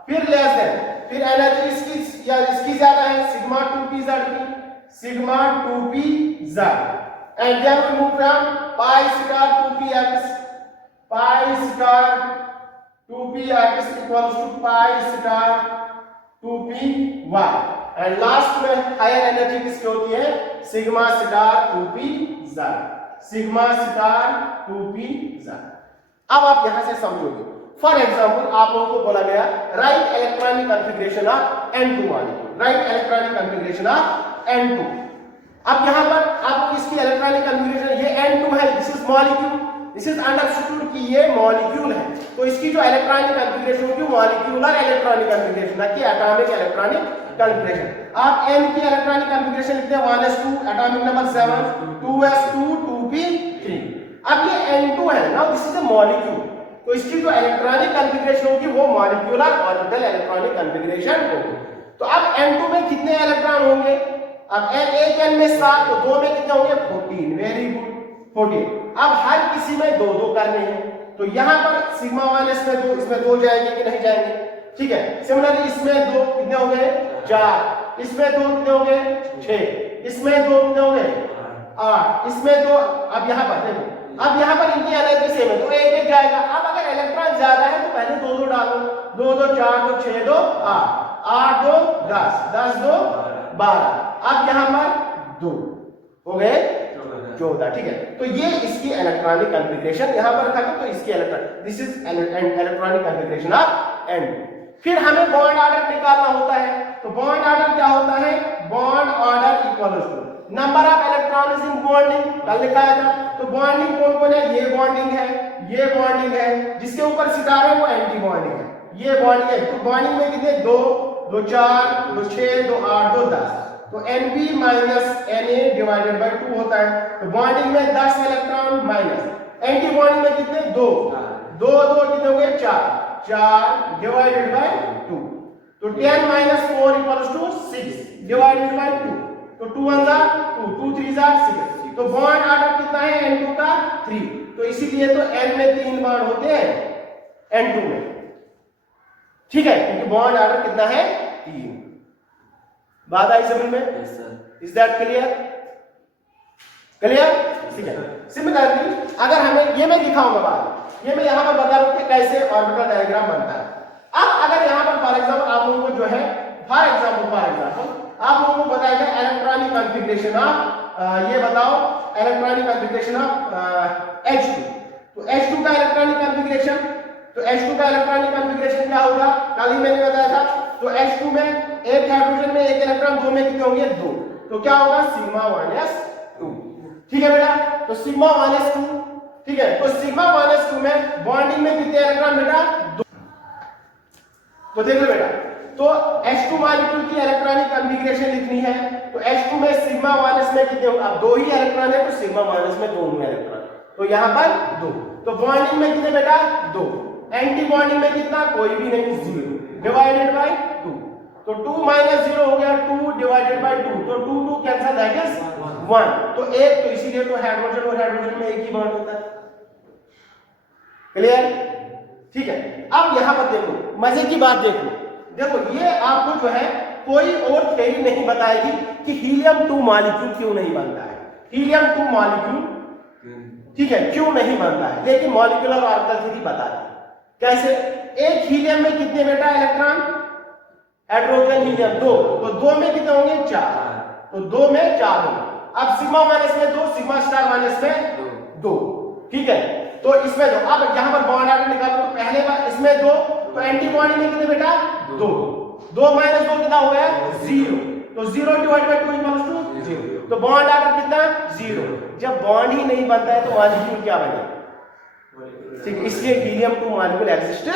फिर लेस देन, फिर एनर्जी इसकी या इसकी ज्यादा है, सिग्मा 2pz की, sigma 2pz, and then we move from pi star 2px, pi star 2px equals to pi star 2py, and last में higher energy किसकी होती है? Sigma star 2pz, sigma star 2pz। अब आप यहां से समझोगे। फॉर एग्जांपल आप लोगों को बोला गया right electronic configuration of N2 molecule, right electronic configuration of N2। अब यहां पर आपको इसकी इलेक्ट्रॉनिक कॉन्फ़िगरेशन, ये N2 है, this is molecule, this is understood कि ये मॉलिक्यूल है, तो इसकी जो इलेक्ट्रॉनिक कॉन्फ़िगरेशन होगी मॉलिक्यूलर इलेक्ट्रॉनिक कॉन्फ़िगरेशन ना कि एटॉमिक इलेक्ट्रॉनिक कॉन्फ़िगरेशन। आप N की इलेक्ट्रॉनिक कॉन्फ़िगरेशन लिखते हैं 1s2, atomic number 7, 2s2, 2p3। अब ये N2 है ना, दिस इज अ मॉलिक्यूल, तो इसकी जो इलेक्ट्रॉनिक कॉन्फ़िगरेशन होगी वो मॉलिक्यूलर ऑर्बिटल इलेक्ट्रॉनिक कॉन्फ़िगरेशन होगी। तो अब N2 में कितने इलेक्ट्रॉन होंगे? अब एक N में 7, तो 2 में कितने होंगे? 14। Very good, 14। अब हर किसी में 2-2 करने हैं, तो यहां पर सिग्मा 1 इसमें 2, इसमें 2 जाएंगे कि नहीं जाएंगे? ठीक है। सिमिलरली इसमें 2 कितने हो गए? 4, इसमें 2 कितने हो गए? 6, इसमें 2 कितने हो गए? 8, इसमें 2। अब यहां पर देखो, अब यहां पर इनकी एनर्जी सेम है तो एक एक जाएगा। अब अगर इलेक्ट्रॉन ज्यादा है तो पहले 2-2 डालो, 2-2 4, 2 6, 2 8, 8 2 10, 10 2 12। अब यहां पर 2 हो गए 14। ठीक है, तो ये इसकी इलेक्ट्रॉनिक कॉन्फ़िगरेशन यहां पर रखा गया, तो इसकी electron, this is electronic configuration of N2। फिर हमें बॉन्ड ऑर्डर निकालना होता है, तो बॉन्ड ऑर्डर क्या होता है? Bond order equals to number of electrons in bonding, कल लिखाया था। तो बॉन्डिंग कौन कौन है? ये बॉन्डिंग है, ये बॉन्डिंग है, जिसके ऊपर सितारा है वो एंटी बॉन्डिंग है, ये बॉन्डिंग है। तो बॉन्डिंग में कितने? 2 2 4 2 6 2 8 2 10, तो Nb minus Na divided by 2 होता है। तो बॉन्डिंग में 10 इलेक्ट्रॉन माइनस, एंटी बॉन्डिंग में कितने? 2 2 2 कितने हो गए? 4 4 डिवाइडेड बाय 2, तो 10 minus 4 equals to 6 divided by 2, तो 2 1 जा 2, 2 3 जा 6। तो बॉन्ड ऑर्डर कितना है N2 का? 3। तो इसीलिए तो N में 3 बॉन्ड होते हैं N2 में, ठीक है, क्योंकि बॉन्ड ऑर्डर कितना है? 3। बात आई समझ में? Yes sir. Is that clear? Clear? ठीक है। सिमिलरली अगर हमें ये मैं दिखाऊंगा बात, ये मैं यहां पर बता रहा हूं कि कैसे ऑर्बिटल डायग्राम बनता है। अब अगर यहां पर फॉर एग्जांपल आप लोगों को जो है फॉर एग्जांपल आप लोगों को बताया गया इलेक्ट्रॉनिक कॉन्फ़िगरेशन ऑफ, ये बताओ इलेक्ट्रॉनिक कॉन्फ़िगरेशन ऑफ H2। तो H2 का इलेक्ट्रॉनिक कॉन्फ़िगरेशन, तो H2 का इलेक्ट्रॉनिक कॉन्फ़िगरेशन क्या होगा? कल ही मैंने बताया था। तो H2 में एक हाइड्रोजन में एक इलेक्ट्रॉन, 2 में कितने होंगे? 2, तो क्या होगा? Sigma 1s2। ठीक है बेटा, तो सिग्मा 1s2, ठीक है। तो सिग्मा 1s2 में बॉन्डिंग में कितने इलेक्ट्रॉन बेटा? 2। तो देख लो बेटा, तो H2 मॉलिक्यूल की इलेक्ट्रॉनिक कॉन्फ़िगरेशन लिखनी है, तो H2 में सिग्मा 1s में कितने होंगे? अब 2 ही इलेक्ट्रॉन है, तो सिग्मा 1s में 2 इलेक्ट्रॉन, तो यहां पर 2। तो बॉन्डिंग में कितने बेटा? 2। एंटी बॉन्डिंग में कितना? कोई भी नहीं, 0 डिवाइडेड बाय 2, तो 2 माइनस 0 हो गया 2 डिवाइडेड बाय 2, तो 2 2 कैंसिल, दैट इज 1, तो 1, तो इसीलिए तो हाइड्रोजन और हाइड्रोजन में एक ही बॉन्ड होता है। क्लियर? ठीक है। अब यहां पर देखो, मजे की बात देखो, देखो ये आपको जो है कोई और थ्योरी नहीं बताएगी कि हीलियम 2 मॉलिक्यूल क्यों नहीं बनता है, हीलियम 2 मॉलिक्यूल, ठीक है, क्यों नहीं बनता है, लेकिन मॉलिक्यूलर ऑर्बिटल थ्योरी बताती है। कैसे? एक हीलियम में कितने बेटा इलेक्ट्रॉन? हाइड्रोजन हीलियम 2, तो 2 में कितने होंगे? 4, तो 2 में 4 होंगे। अब सिग्मा माइनस में 2, सिग्मा स्टार माइनस में 2, ठीक है, तो इसमें 2। अब यहां पर बॉन्ड ऑर्डर निकालो, तो पहले बार इसमें 2, तो एंटी बॉन्ड में कितने बेटा? 2, 2 माइनस 2 कितना हो गया? 0, तो 0 डिवाइड बाय 2 इक्वल्स टू 0, तो बॉन्ड ऑर्डर कितना? 0। जब बॉन्ड ही नहीं बनता है तो मॉलिक्यूल क्या बनेगा? ठीक, इसलिए हीलियम 2 मॉलिक्यूल एग्जिस्ट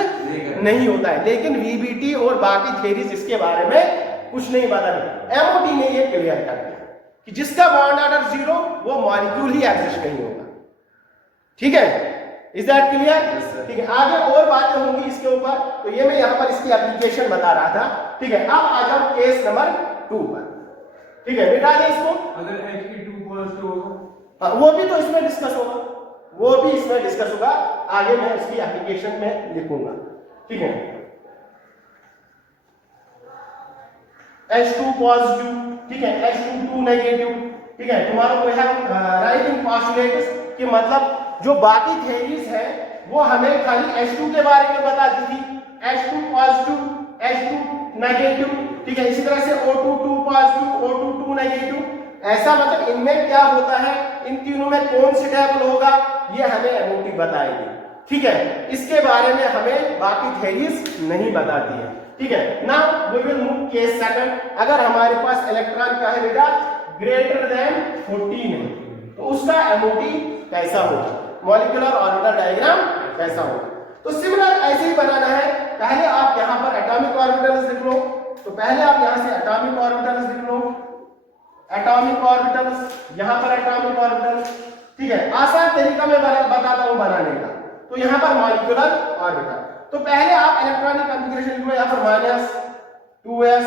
नहीं होता है, लेकिन वीबीटी और बाकी थ्योरीज इसके बारे में कुछ नहीं बताती। एमओटी ने ये क्लियर कर दिया कि जिसका बॉन्ड ऑर्डर 0 वो मॉलिक्यूल ही एग्जिस्ट नहीं होगा। ठीक है, इज दैट क्लियर? ठीक है, आगे और बातें होंगी इसके ऊपर, तो ये मैं यहाँ पर इसकी एप्लीकेशन बता रहा था। ठीक है, अब आ जाओ केस नंबर 2 पर। ठीक है, मिटा दें इसको। अगर He2 पॉजिटिव होगा वो भी तो इसमें डिस्कस होगा, वो भी इसमें डिस्कस होगा, आगे मैं उसकी एप्लीकेशन में लिखूंगा। ठीक है, H2 पॉजिटिव, ठीक है, H2 नेगेटिव। ठीक है, तुम्हारा कोई है राइटिंग पोस्टुलेट्स कि मतलब जो बाकी थ्योरीज है वो हमें खाली H2 के बारे में बताती थी, H2 पॉजिटिव, H2 नेगेटिव। ठीक है, इसी तरह से O2 पॉजिटिव, O2 नेगेटिव। ऐसा मतलब इनमें क्या होता है, इन तीनों में कौन सी टेबल होगा, ये हमें एमओटी बताएगी। ठीक है, इसके बारे में हमें बाकी थ्योरीज नहीं बताती है। ठीक है, now we will move case second. अगर हमारे पास इलेक्ट्रॉन का है बेटा ग्रेटर देन 14 है, तो उसका एमओटी कैसा होगा, मॉलिक्यूलर ऑर्बिटल डायग्राम कैसा होगा। तो सिमिलर ऐसे ही बनाना है। पहले आप यहां पर एटॉमिक ऑर्बिटल्स लिख लो, तो पहले आप यहां से एटॉमिक ऑर्बिटल्स लिख लो, एटॉमिक ऑर्बिटल्स, यहां पर एटॉमिक ऑर्बिटल्स। ठीक है, आसान तरीका मैं बताता हूं बनाने का। तो यहां पर मॉलिक्यूलर ऑर्बिटल, तो पहले आप इलेक्ट्रॉनिक कॉन्फ़िगरेशन लिख लो, यहां पर -2s,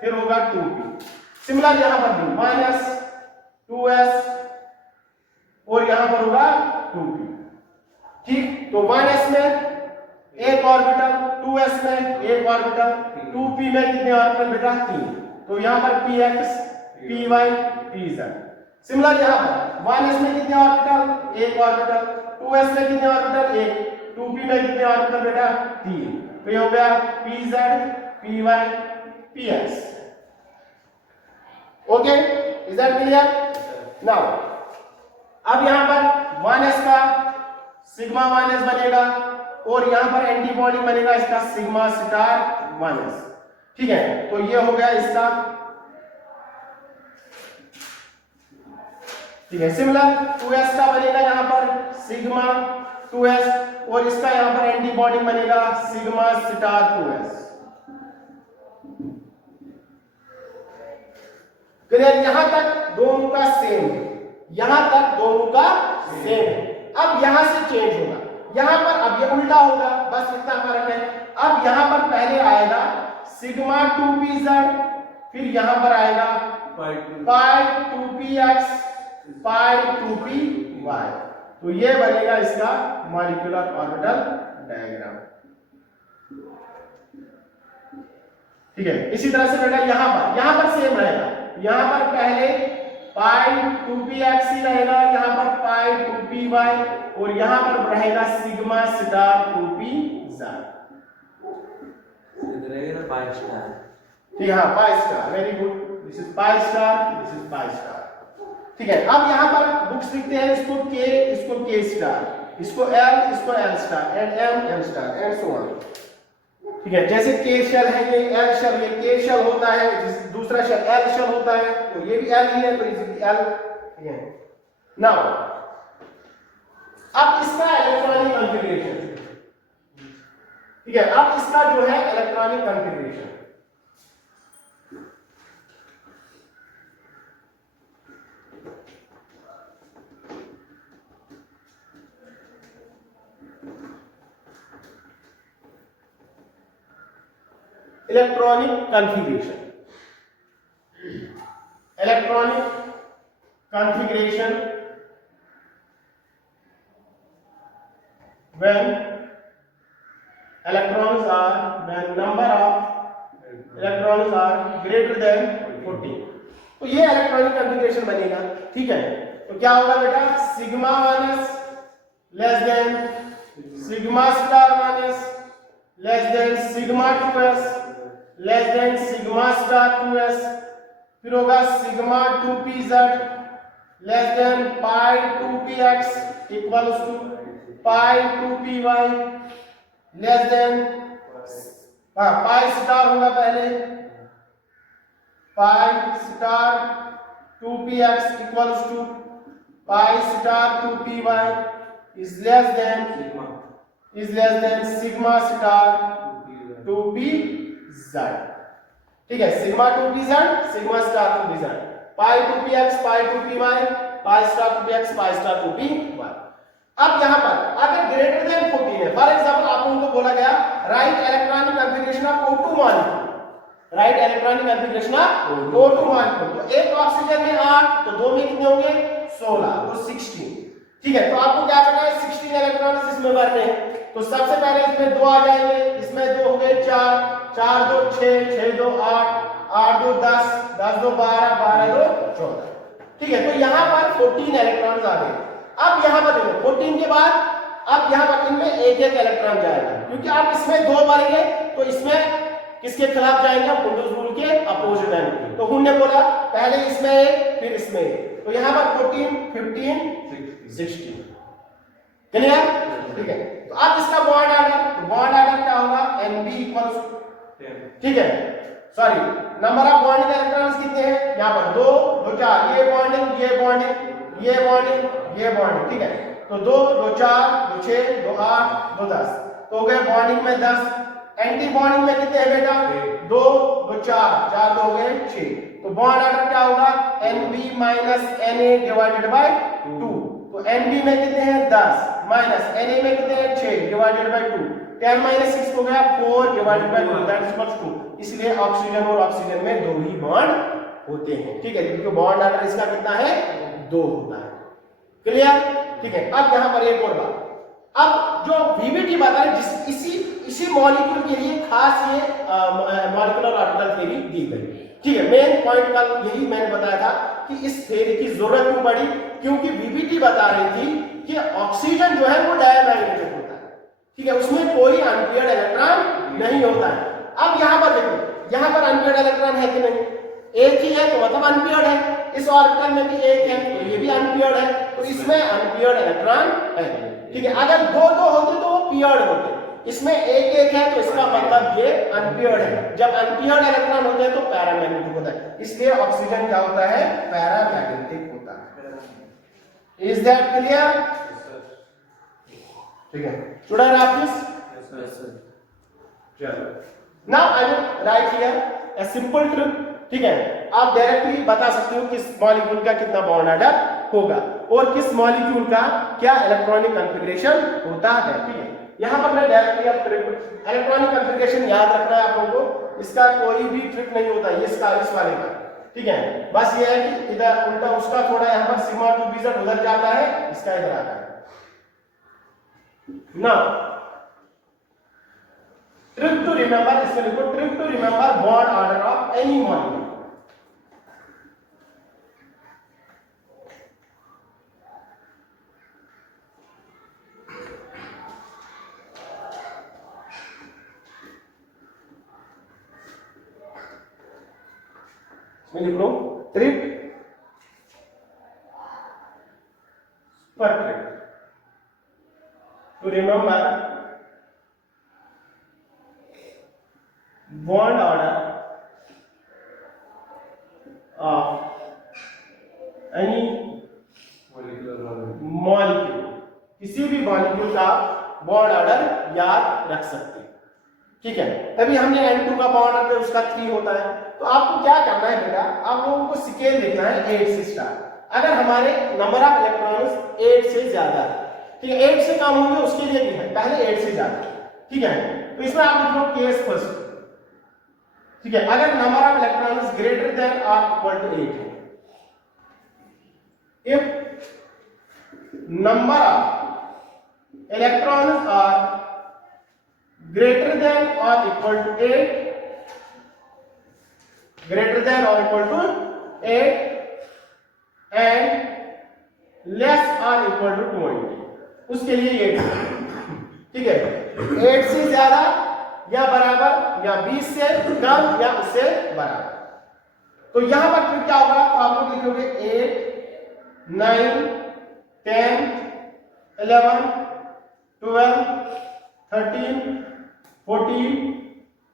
फिर होगा 2p। सिमिलर यहां पर भी -2s और यहां पर होगा 2p। ठीक, तो 1s में एक ऑर्बिटल, 2s में एक ऑर्बिटल, 2p में कितने ऑर्बिटल बेटा 3, तो यहां पर px, py, pz। सिमिलर यहां पर 1s में कितने ऑर्बिटल, एक ऑर्बिटल, 2s में कितने ऑर्बिटल, एक, 2p में कितने ऑर्बिटल बेटा 3, तो ये हो गया pz, py, px। Okay, is that clear? Now अब यहां पर 1s का सिग्मा 1s बनेगा और यहां पर एंटीबॉडी बनेगा इसका सिग्मा स्टार 1s। ठीक है, तो ये हो गया इसका। ठीक है, सिमिलर 2s का बनेगा यहां पर सिग्मा 2s और इसका यहां पर एंटीबॉडी बनेगा सिग्मा स्टार 2s। क्लियर? यहां तक दोनों का सेम है, यहां तक दोनों का सेम है। अब यहां से चेंज होगा, यहां पर अब ये उल्टा होगा, बस इतना फर्क है। अब यहां पर पहले आएगा सिग्मा 2pz, फिर यहां पर आएगा पाई 2px, पाई 2py। तो ये बनेगा इसका मॉलिक्यूलर ऑर्बिटल डायग्राम। ठीक है, इसी तरह से बेटा यहां पर सेम रहेगा, यहां पर पहले पाई 2px ही रहेगा, यहां पर पाई 2py और यहां पर रहेगा सिग्मा स्टार 2pz। इधर रहेगा पाई स्टार। ठीक है, pi star, very good, this is pi star, this is pi star. ठीक है, अब यहां पर बुक्स लिखते हैं इसको k, इसको k स्टार, इसको l, इसको l star, and m, m star, and so on. ठीक है, जैसे k शेल है, ये l शेल, ये k शेल होता है, दूसरा शेल l शेल होता है, तो ये भी l ही है, तो इसी l ये है। नाउ अब इसका इलेक्ट्रॉनिक कॉन्फ़िगरेशन। ठीक है, अब इसका जो है electronic configuration, electronic configuration, electronic configuration when number of electrons are greater than 14, तो ये इलेक्ट्रॉनिक कॉन्फ़िगरेशन बनेगा। ठीक है, तो क्या होगा बेटा, sigma 1s less than sigma star 1s less than sigma 2s less than sigma star 2s, फिर होगा sigma 2pz less than pi 2px equals to pi 2py less than pi star होगा पहले, pi star 2px equals to pi star 2py is less than sigma star 2pz। ठीक है, sigma 2pz, sigma star 2pz, pi 2px, pi 2py, pi star 2px, pi star 2py। अब यहां पर अगर greater than 14 है, for example आप लोगों को बोला गया right electronic configuration of O2 molecule, right electronic configuration of O2 molecule. तो एक ऑक्सीजन में 8, तो दो में कितने होंगे 16, तो 16। ठीक है, तो आपको क्या करना है 16 इलेक्ट्रॉन्स इसमें भरने हैं। तो सबसे पहले इसमें 2 आ जाएंगे, इसमें 2 हो गए 4, 4 2 6, 6 2 8, 8 2 10, 10 2 12, 12 2 14। ठीक है, तो यहाँ पर 14 इलेक्ट्रॉन्स आ गए। अब यहाँ पर देखो 14 के बाद अब यहाँ पर इनमें एक एक इलेक्ट्रॉन जाएगा, क्योंकि आप इसमें 2 भरेंगे तो इसमें किसके खिलाफ जाएंगे, कुंडूज रूल के अपोजिट एंड। तो हुन ने बोला पहले इसमें एक फिर इसमें एक, तो यहाँ पर 14 15 16। क्लियर? ठीक है, तो अब इसका बॉन्ड ऑर्डर, तो बॉन्ड ऑर्डर क्या होगा Nb इक्वल्स, ठीक है sorry number of bonding electrons कितने हैं यहाँ पर 2 2 4, ये बॉन्डिंग ये बॉन्डिंग ये बॉन्डिंग ये बॉन्डिंग। ठीक है, तो 2 2 4 2 6 2 8 2 10, तो हो गए बॉन्डिंग में 10। एंटी बॉन्डिंग में कितने हैं बेटा 2 2 4 4 2 हो गए 6। तो बॉन्ड ऑर्डर क्या होगा Nb minus Na divided by 2। तो Nb में कितने हैं 10 माइनस Na में कितने हैं 6 डिवाइडेड बाय 2, 10 माइनस 6 हो गया 4 divided by 2 that is equals 2। इसलिए ऑक्सीजन और ऑक्सीजन में 2 ही बॉन्ड होते हैं। ठीक है, क्योंकि बॉन्ड ऑर्डर इसका कितना है 2 होता है। क्लियर? ठीक है, अब यहां पर एक और बात, अब जो VBT बता रहे जिस इसी मॉलिक्यूल के लिए खास ये मॉलिक्यूलर ऑर्बिटल थ्योरी दी गई। ठीक है, मेन पॉइंट का यही मैंने बताया था कि इस थ्योरी की जरूरत क्यों पड़ी, क्योंकि VBT बता रही थी कि ऑक्सीजन जो है वो डायमैग्नेटिक होता है। ठीक है, उसमें कोई अनपेयर्ड इलेक्ट्रॉन नहीं होता है। अब यहां पर देखो, यहां पर अनपेयर्ड इलेक्ट्रॉन है कि नहीं, एक ही है तो मतलब अनपेयर्ड है। इस ऑर्बिटल में भी एक है तो ये भी अनपेयर्ड है, तो इसमें अनपेयर्ड इलेक्ट्रॉन है। ठीक है, अगर 2 2 होते तो वो पेयर्ड होते, इसमें एक एक है तो इसका मतलब ये अनपेयर्ड है। जब अनपेयर्ड इलेक्ट्रॉन होते हैं तो पैरामैग्नेटिक होता है, इसलिए ऑक्सीजन क्या होता है पैरामैग्नेटिक होता है। Is that clear? ठीक है, should I write this? Yes sir. चलो now I will write here a simple trick. ठीक है, आप डायरेक्टली बता सकते हो किस मॉलिक्यूल का कितना बॉन्ड ऑर्डर होगा और किस मॉलिक्यूल का क्या इलेक्ट्रॉनिक कॉन्फ़िगरेशन होता है। ठीक है, यहां पर मैं डायरेक्टली अब इलेक्ट्रॉनिक कॉन्फ़िगरेशन याद रखना है आप लोगों को, इसका कोई भी ट्रिक नहीं होता है इसका इस वाले का। ठीक है, बस ये है कि इधर उल्टा उसका थोड़ा यहां पर सिग्मा टू बीजेड उधर जाता है, इसका इधर आता है। नाउ ट्रिक टू रिमेंबर, इसमें लिखो trick to remember bond order of any molecule. मैं लिख लो ट्रिक पर trick to remember bond order of any molecule, किसी भी मॉलिक्यूल का बॉन्ड ऑर्डर याद रख सकते हैं। ठीक है, तभी हमने N2 का बॉन्ड ऑर्डर उसका 3 होता है। तो आपको क्या करना है बेटा, आप लोगों को स्केल लिखना है 8 से स्टार्ट। अगर हमारे नंबर ऑफ इलेक्ट्रॉन्स 8 से ज्यादा है, ठीक है 8 से कम होंगे उसके लिए भी है, पहले 8 से ज्यादा। ठीक है, तो इसमें आप लिख लो केस फर्स्ट। ठीक है, अगर number of electrons greater than और इक्वल टू 8 है, if number of electrons are greater than or equal to 8, greater than or equal to 8 and less or equal to 20, उसके लिए 8। ठीक है, 8 से ज्यादा या बराबर या 20 से कम या उससे बराबर। तो यहां पर फिर क्या होगा, तो आप लोग लिखोगे 8 9 10 11 12 13 14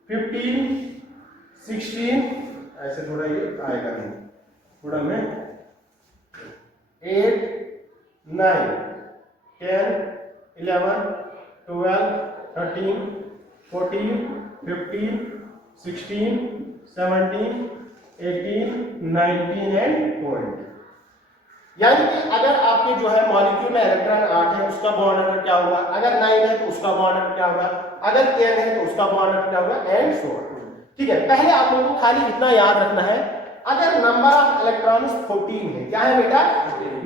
15 16, ऐसे थोड़ा ये आएगा नहीं, थोड़ा मैं 8 9 10 11 12 13 14 15 16 17 18 19 एंड 20। यानी कि अगर आपके जो है मॉलिक्यूल में इलेक्ट्रॉन 8 है उसका बॉन्ड ऑर्डर क्या होगा, अगर 9 है तो उसका बॉन्ड ऑर्डर क्या होगा, अगर 10 है तो उसका बॉन्ड ऑर्डर क्या होगा, एंड सो ऑन। ठीक है, पहले आप लोगों को खाली इतना याद रखना है, अगर नंबर ऑफ इलेक्ट्रॉन्स 14 है, क्या है बेटा,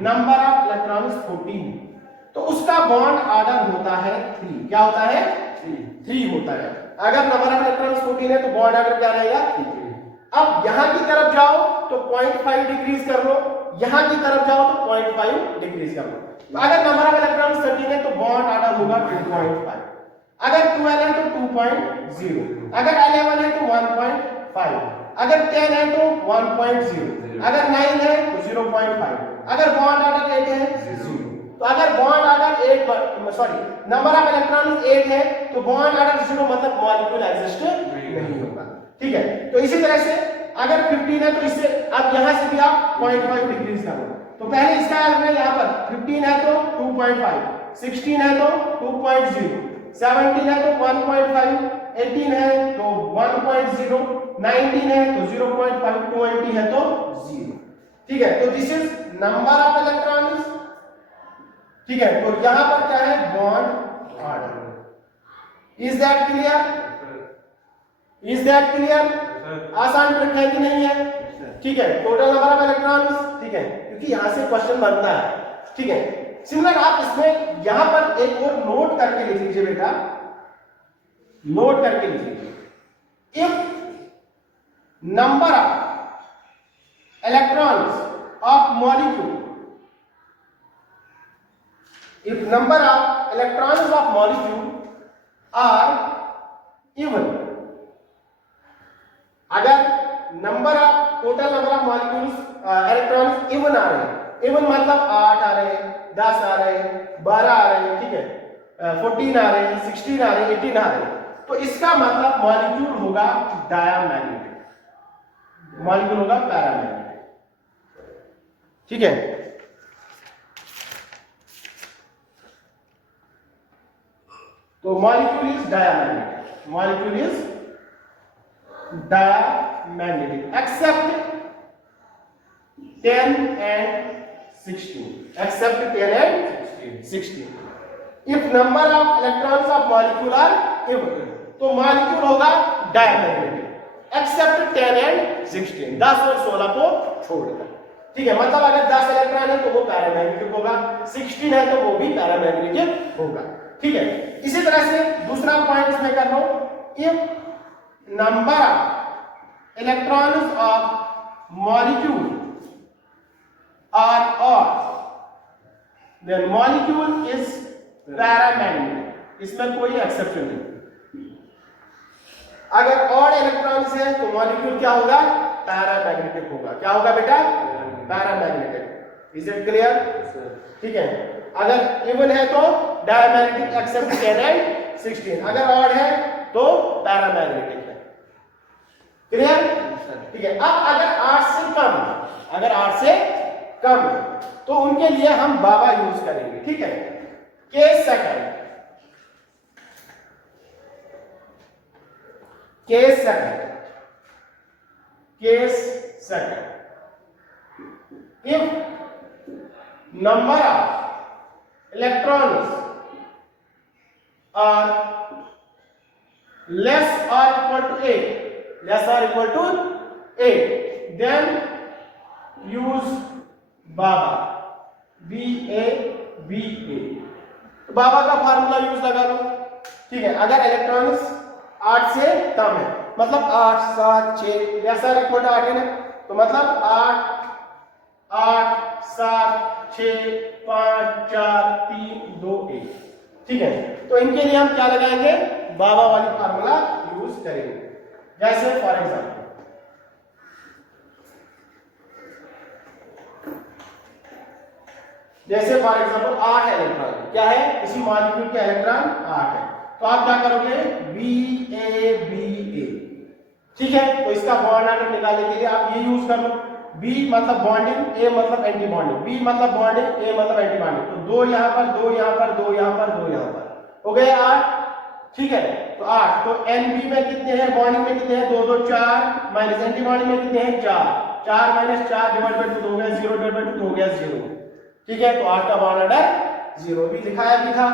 नंबर ऑफ इलेक्ट्रॉन्स 14, तो उसका बॉन्ड ऑर्डर होता है 3। क्या होता है, 3 होता है। अगर नंबर ऑफ इलेक्ट्रॉन्स 14 है तो बॉन्ड ऑर्डर क्या रहेगा, 3। अब यहां की तरफ जाओ तो 0.5 डिक्रीज कर लो, यहां की तरफ जाओ तो 0.5 डिक्रीज कर लो। तो अगर नंबर ऑफ इलेक्ट्रॉन्स 13 है तो बॉन्ड ऑर्डर होगा 2.5, अगर 12 है तो 2.0, अगर 11 है तो 1.5, अगर 10 है तो 1.0, अगर 9 है तो 0.5, अगर बॉन्ड ऑर्डर 8 है 0। तो अगर bond order 8 sorry number of electrons 8 है तो बॉन्ड ऑर्डर 0 मतलब मॉलिक्यूल एग्जिस्ट नहीं होगा। ठीक है, तो इसी तरह से अगर 15 है तो इससे अब यहां से भी आप 0.5 डिक्रीज करो। तो पहले इसका याद रखना, यहां पर 15 है तो 2.5, 16 है तो 2.0, 17 है तो 1.5, 18 है तो 1.0, 19 है तो 0.5, 20 है तो 0। ठीक है, तो this is number of electrons. ठीक है, तो यहां पर क्या है, bond order. Is that clear, is that clear? आसान ट्रिक है कि नहीं है? ठीक है, टोटल नंबर ऑफ इलेक्ट्रॉन्स। ठीक है, क्योंकि यहां से क्वेश्चन बनता है। ठीक है, सिमिलर आप इसमें यहां पर एक और नोट करके लिख लीजिए बेटा, नोट करके लिख लीजिए, if number of electrons of molecule, if number of electrons of molecule are even, अगर number of total number of molecules electrons even आ रहे हैं, इवन मतलब 8 आ रहे हैं, 10 आ रहे हैं, 12 आ रहे हैं, ठीक है, 14 आ रहे हैं, 16 आ रहे हैं, 18 आ रहे हैं, तो इसका मतलब मॉलिक्यूल होगा डायमैग्नेटिक, मॉलिक्यूल होगा पैरामैग्नेटिक। ठीक है, तो molecule is diamagnetic, molecule is diamagnetic except 10 and 16, except 10 and 16. If number of electrons of molecule are even, तो मॉलिक्यूल होगा डायमैग्नेटिक एक्सेप्ट 10 and 16, 10 और 16 को छोड़कर। ठीक है, मतलब अगर 10 इलेक्ट्रॉन है तो वो पैरामैग्नेटिक होगा, 16 है तो वो भी पैरामैग्नेटिक होगा। ठीक है, इसी तरह से दूसरा पॉइंट इसमें कर लो, if number of electrons of molecule are odd, then molecule is paramagnetic, इसमें कोई एक्सेप्शन नहीं। अगर ऑड इलेक्ट्रॉन्स है तो मॉलिक्यूल क्या होगा, पैरामैग्नेटिक होगा। क्या होगा बेटा, पैरामैग्नेटिक। Is it clear? ठीक है, अगर इवन है तो डायमैग्नेटिक एक्सेप्ट 10 and 16, अगर ऑड है तो पैरामैग्नेटिक है। क्लियर? ठीक है, अब अगर 8 से कम, अगर 8 से कम तो उनके लिए हम बाबा यूज करेंगे। ठीक है, case second, case second, case second, if number of electrons are less और इक्वल टू 8, लेस और इक्वल टू 8, देन यूज बाबा, BABA। तो बाबा का फार्मूला यूज लगा लो। ठीक है, अगर इलेक्ट्रॉन्स 8 से कम है, मतलब 8, 7, 6 ऐसा इक्वल टू 8 है ना, तो मतलब 8, 8, 7, 6, 5, 4, 3, 2, 1। ठीक है, तो इनके लिए हम क्या लगाएंगे, बाबा वाली फार्मूला यूज करेंगे। जैसे फॉर एग्जाम्पल, जैसे फॉर एग्जाम्पल 8 इलेक्ट्रॉन, क्या है, इसी मॉलिक्यूल के इलेक्ट्रॉन 8 है, तो आप क्या करोगे, BABA। ठीक है, तो इसका बॉन्ड ऑर्डर निकालने के लिए आप ये यूज कर लो, B मतलब बॉन्डिंग, A मतलब एंटी बॉन्डिंग, B मतलब बॉन्डिंग, A मतलब एंटी बॉन्डिंग, तो 2 यहां पर, 2 यहां पर, 2 यहां पर, 2 यहां पर, हो गए 8। ठीक है, तो 8, तो NB में कितने हैं, बॉन्डिंग में कितने हैं, 2, 2, 4, माइनस एंटी बॉन्डिंग में कितने हैं, 4, 4 माइनस 4 डिवाइड बाय 2 हो गया 0, डिवाइड बाय 2 हो गया 0। ठीक है, तो 8 का बॉन्ड ऑर्डर 0 भी दिखाया भी था।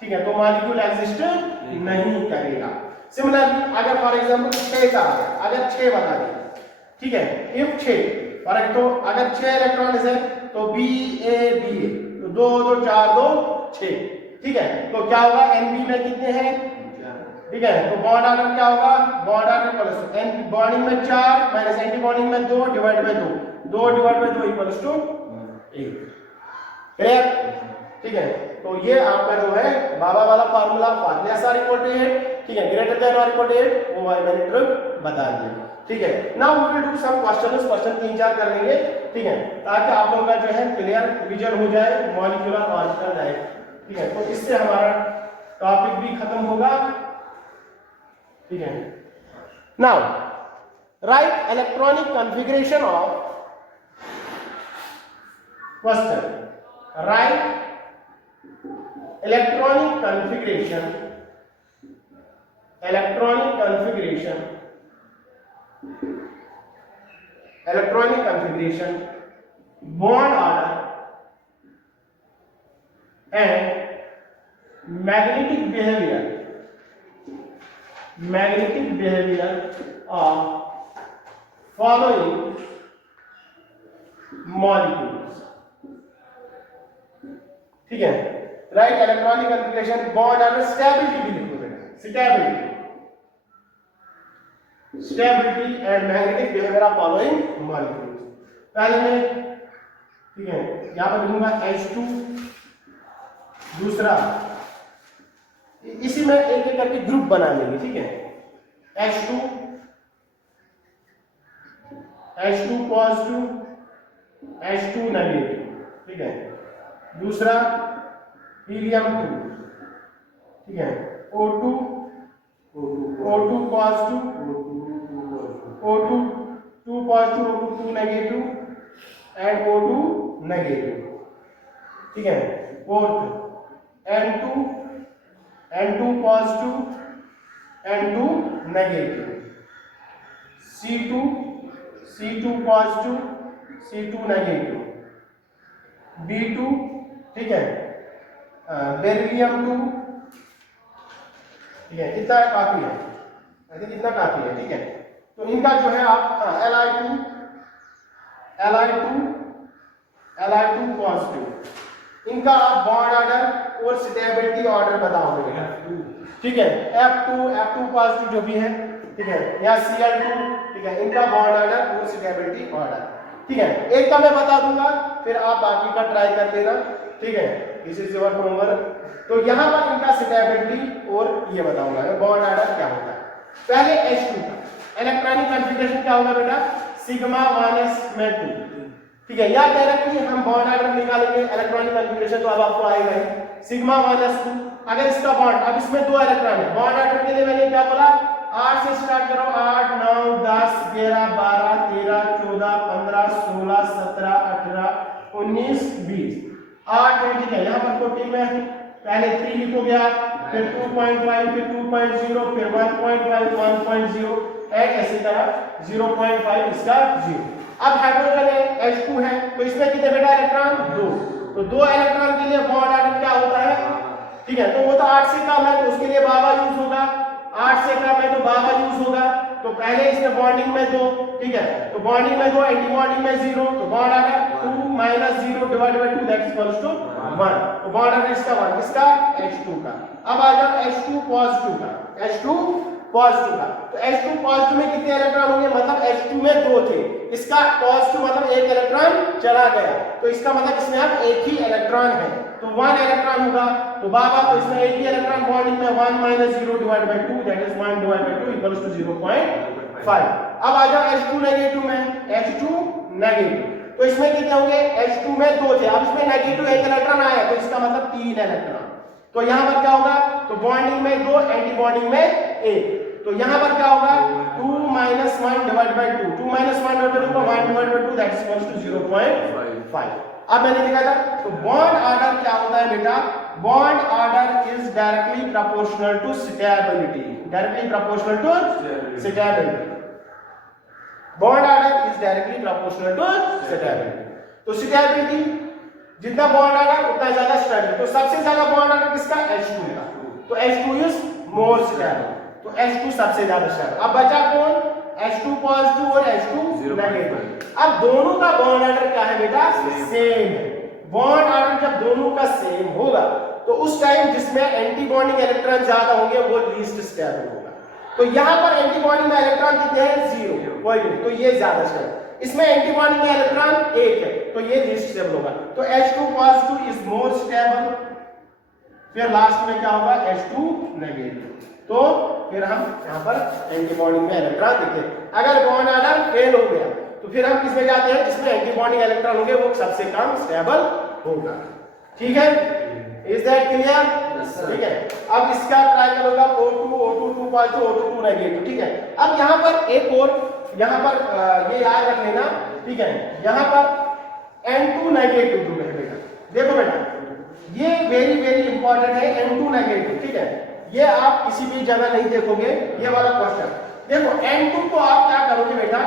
ठीक है, तो मॉलिक्यूल एग्जिस्ट नहीं करेगा। सिमिलरली अगर फॉर एग्जांपल 6 का अगर 6 बता दें, ठीक है, इफ 6 और एक तो अगर 6 इलेक्ट्रॉन है तो बी ए तो 2 2 4 2 6, ठीक है, तो क्या होगा एनबी में कितने हैं, ठीक है, तो बॉन्ड ऑर्डर क्या होगा, bond order plus N bonding में 4 माइनस एंटी बॉन्डिंग में 2 divide by 2 divide by 2 equals to 1, clear, ठीक है। तो ये आपका जो है बाबा वाला formula less or equal to 8, ठीक है, ग्रेटर देन और इक्वल टू 8 वो मैंने ट्रिक बता दिया, ठीक है। Now we will do some questions, question 3-4 कर लेंगे, ठीक है, ताकि आप लोगों का जो है क्लियर विजन हो जाए मॉलिक्यूलर ऑर्बिटल डायग्राम, ठीक है, तो इससे हमारा टॉपिक भी खत्म होगा, ठीक है। Now right electronic configuration of question, right electronic configuration bond order and magnetic behavior of following molecules, ठीक है, right electronic configuration bond order stability भी लिखो बेटा, stability and magnetic behaviour of following molecules. पहले में, ठीक है, यहां पर लिखूंगा H2, दूसरा इसी में एक एक करके ग्रुप बना लेंगे, ठीक है, H2 पॉजिटिव, H2 नेगेटिव, ठीक है, दूसरा हीलियम 2, ठीक है, O2 positive, O2 2 positive, O2 2 negative and O2 negative, ठीक है, fourth N2 positive, N2 negative, C2 positive, C2 negative, B2, ठीक है, बेरिलियम 2, ठीक है, इतना काफी है, आई थिंक इतना काफी है, ठीक है। तो इनका जो है आप Li2 पॉजिटिव, इनका आप बॉन्ड ऑर्डर और स्टेबिलिटी ऑर्डर बताओगे, ठीक है, F2 पॉजिटिव जो भी है, ठीक है, या Cl2, ठीक है, इनका बॉन्ड ऑर्डर और स्टेबिलिटी ऑर्डर, ठीक है, एक का मैं बता दूंगा फिर आप बाकी का ट्राई कर लेना, ठीक है, दिस इज योर होमवर्क। तो यहां पर इनका स्टेबिलिटी और ये बताऊंगा बॉन्ड ऑर्डर क्या होता है। पहले H2 का इलेक्ट्रॉनिक कॉन्फ़िगरेशन क्या होगा बेटा, सिग्मा 1s में 2, ठीक है, या कह रहा कि हम बॉन्ड ऑर्डर निकालेंगे इलेक्ट्रॉनिक कॉन्फ़िगरेशन, तो अब आपको आएगा ही सिग्मा 1s2, अगर इसका बॉन्ड, अब इसमें 2 इलेक्ट्रॉन है, बॉन्ड ऑर्डर के लिए मैंने क्या बोला, 8 से स्टार्ट करो, 8 9 10 11 12 13 14 15 16 17 18 19 20, 8 है, ठीक है, यहाँ पर 14 में पहले 3 लिखोगे आप, फिर 2.5, फिर 2.0, फिर 1.5, 1.0 एंड ऐसी तरह 0.5 इसका 0। अब हाइड्रोजन है H2 है, तो इसमें कितने बेटा इलेक्ट्रॉन, 2, तो 2 इलेक्ट्रॉन के लिए बॉन्ड ऑर्डर क्या होता है, ठीक है, तो वो तो 8 से कम है तो उसके लिए बाबा यूज होगा, 8 से कम है तो बाबा यूज होगा, तो पहले इसमें बॉन्डिंग में 2, ठीक है, तो बॉन्डिंग में 2, एंटी बॉन्डिंग में 0, तो bond order 2 minus 0 divide by 2 that equals to 1, तो बॉन्ड ऑर्डर इसका 1, इसका H2 का। अब आ जाओ H2 पॉजिटिव का, तो H2 पॉजिटिव में कितने इलेक्ट्रॉन होंगे, मतलब H2 में 2 थे, इसका पॉजिटिव मतलब एक इलेक्ट्रॉन चला गया, तो इसका मतलब इसमें अब एक ही इलेक्ट्रॉन है, तो 1 इलेक्ट्रॉन होगा, तो बाबा तो इसमें एक ही इलेक्ट्रॉन बॉन्डिंग में 1 minus 0 divide by 2 that is 1 divide by 2 equals to 0.5। अब आ जाओ H2 नेगेटिव में, H2 नेगेटिव, तो इसमें कितने होंगे, H2 में 2 थे, अब इसमें नेगेटिव एक इलेक्ट्रॉन आया, तो इसका मतलब 3 इलेक्ट्रॉन, तो यहां पर क्या होगा, तो बॉन्डिंग में 2, एंटी बॉन्डिंग में 1, तो यहां पर क्या होगा, 2 minus 1 divide by 2, 2 minus 1 divide by 1 divide by 2 that is equals to 0.5। अब मैंने लिखा था, तो बॉन्ड ऑर्डर क्या होता है बेटा, bond order is directly proportional to stability, directly proportional to stability, bond order is directly proportional to stability, तो स्टेबिलिटी जितना बॉन्ड ऑर्डर उतना ज्यादा स्टेबिलिटी, तो सबसे ज्यादा बॉन्ड ऑर्डर किसका, H2 का, तो H2 इज मोर स्टेबल, तो H2 सबसे ज्यादा स्टेबल। अब बचा कौन? H2 पॉजिटिव और H2 नेगेटिव। अब दोनों का बॉन्ड ऑर्डर क्या है बेटा? सेम है। बॉन्ड ऑर्डर जब दोनों का सेम होगा तो उस टाइम जिसमें एंटी बॉन्डिंग इलेक्ट्रॉन ज्यादा होंगे वो लीस्ट स्टेबल होगा। तो यहाँ पर एंटी बॉन्डिंग में इलेक्ट्रॉन कितने हैं? 0, कोई नहीं, तो ये ज्यादा स्टेबल। इसमें एंटी बॉन्डिंग में इलेक्ट्रॉन 1 है तो ये लीस्ट स्टेबल होगा। तो H2 positive is more stable. फिर लास्ट में क्या होगा? H2 negative. तो फिर हम यहाँ पर एंटी बॉन्डिंग में इलेक्ट्रॉन देते हैं। अगर बॉन्ड ऑर्डर फेल हो गया तो फिर हम किसमें जाते हैं? जिसमें एंटी बॉन्डिंग इलेक्ट्रॉन होंगे वो सबसे कम स्टेबल होगा। ठीक है, इज दैट क्लियर? ठीक है, अब इसका ट्राई होगा O2 O2 2 positive O2 2 negative. ठीक है, अब यहाँ पर एक और यहाँ पर ये याद रख लेना। ठीक है, यहाँ पर N2 नेगेटिव ग्रुप है बेटा। देखो बेटा ये वेरी वेरी इंपॉर्टेंट है, N2 नेगेटिव। ठीक है, ये आप किसी भी जगह नहीं देखोगे ये वाला क्वेश्चन। देखो N2 को आप क्या करोगे बेटा?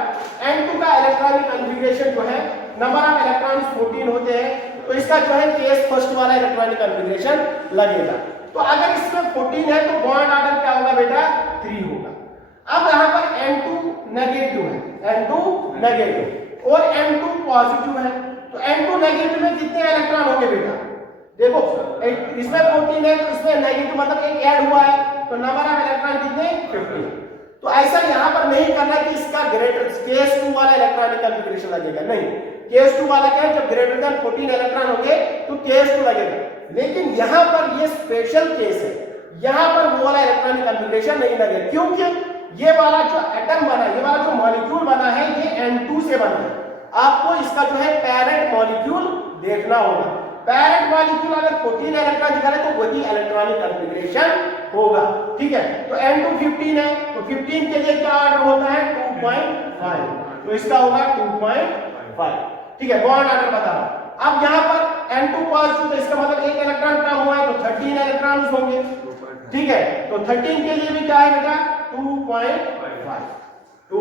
N2 का इलेक्ट्रॉनिक कॉन्फ़िगरेशन जो है, नंबर ऑफ इलेक्ट्रॉन्स 14 होते हैं तो इसका जो है केस फर्स्ट वाला इलेक्ट्रॉनिक कॉन्फ़िगरेशन लगेगा। तो अगर इसमें 14 है तो बॉन्ड ऑर्डर क्या होगा बेटा? 3 होगा। अब यहाँ पर N2 नेगेटिव है, N2 नेगेटिव और N2 पॉजिटिव है, तो N2 नेगेटिव में कितने इलेक्ट्रॉन होंगे बेटा? देखो इसमें 14 है तो इसमें नेगेटिव मतलब एक ऐड हुआ है तो नंबर ऑफ इलेक्ट्रॉन कितने? 15। तो ऐसा यहाँ पर नहीं करना कि इसका ग्रेटर केस 2 वाला इलेक्ट्रॉनिक कॉन्फ़िगरेशन लगेगा, नहीं। केस 2 वाला क्या है? जब ग्रेटर देन 14 इलेक्ट्रॉन होंगे तो केस 2 लगेगा। लेकिन यहाँ पर ये स्पेशल केस है, यहाँ पर वो वाला इलेक्ट्रॉनिक कॉन्फ़िगरेशन नहीं लगेगा। क्योंकि ये वाला जो एटम बना, ये वाला जो मॉलिक्यूल बना है ये N2 से बना है। आपको इसका जो है पेरेंट मॉलिक्यूल देखना होगा। पेरेंट मॉलिक्यूल अगर 14 इलेक्ट्रॉन दिखा रहे तो वही इलेक्ट्रॉनिक कॉन्फ़िगरेशन होगा। ठीक है, तो N2 15 है तो 15 के लिए क्या ऑर्डर होता है? 2.5, तो इसका होगा 2.5। ठीक है, बॉन्ड ऑर्डर बता रहा हूं। अब यहाँ पर N2 पॉजिटिव तो इसका मतलब एक इलेक्ट्रॉन कम हुआ है तो 13 इलेक्ट्रॉन होंगे। ठीक है, तो 13 के लिए भी क्या है बेटा? 2.5। तो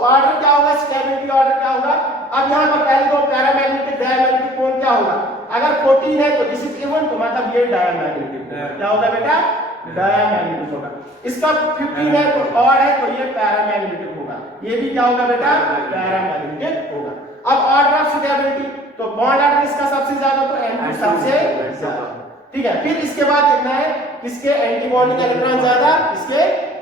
ऑर्डर क्या होगा? स्टेबिलिटी ऑर्डर क्या होगा? अब यहाँ पर पहले तो पैरामैग्नेटिक डायमैग्नेटिक कोण क्या होगा? अगर 14 है तो दिस इज इवन, तो मतलब ये डायमैग्नेटिक क्या होगा बेटा? डायमैग्नेटिक होगा। इसका 15 है तो ऑड है तो ये पैरामैग्नेटिक होगा। ये भी क्या होगा बेटा? पैरामैग्नेटिक होगा। अब ऑर्डर ऑफ स्टेबिलिटी, तो बॉन्ड ऑर्डर इसका सबसे ज्यादा तो N2 सबसे ज्यादा। ठीक है, फिर इसके बाद देखना है किसके एंटी बॉन्डिंग इलेक्ट्रॉन ज्यादा, किसके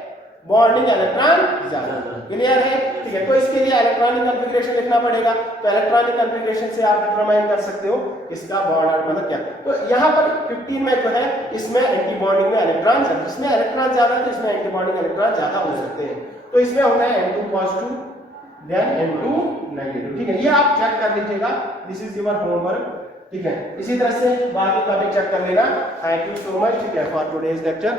बॉन्डिंग इलेक्ट्रॉन ज्यादा। क्लियर है? ठीक है, तो इसके लिए इलेक्ट्रॉनिक कॉन्फ़िगरेशन लिखना पड़ेगा। तो इलेक्ट्रॉनिक कॉन्फ़िगरेशन से आप डिटरमाइन कर सकते हो इसका बॉन्ड ऑर्डर मतलब क्या। तो यहाँ पर 15 में जो है इसमें एंटी बॉन्डिंग में इलेक्ट्रॉन ज्यादा, इसमें इलेक्ट्रॉन ज्यादा तो इसमें एंटी बॉन्डिंग इलेक्ट्रॉन ज्यादा हो सकते हैं। तो इसमें होना है N2 positive then N2 negative. ठीक है, ये आप चेक कर लीजिएगा, दिस इज योर होमवर्क। ठीक है, इसी तरह से बाकी टॉपिक चेक कर लेना। Thank you so much. ठीक है, फॉर टुडेज लेक्चर।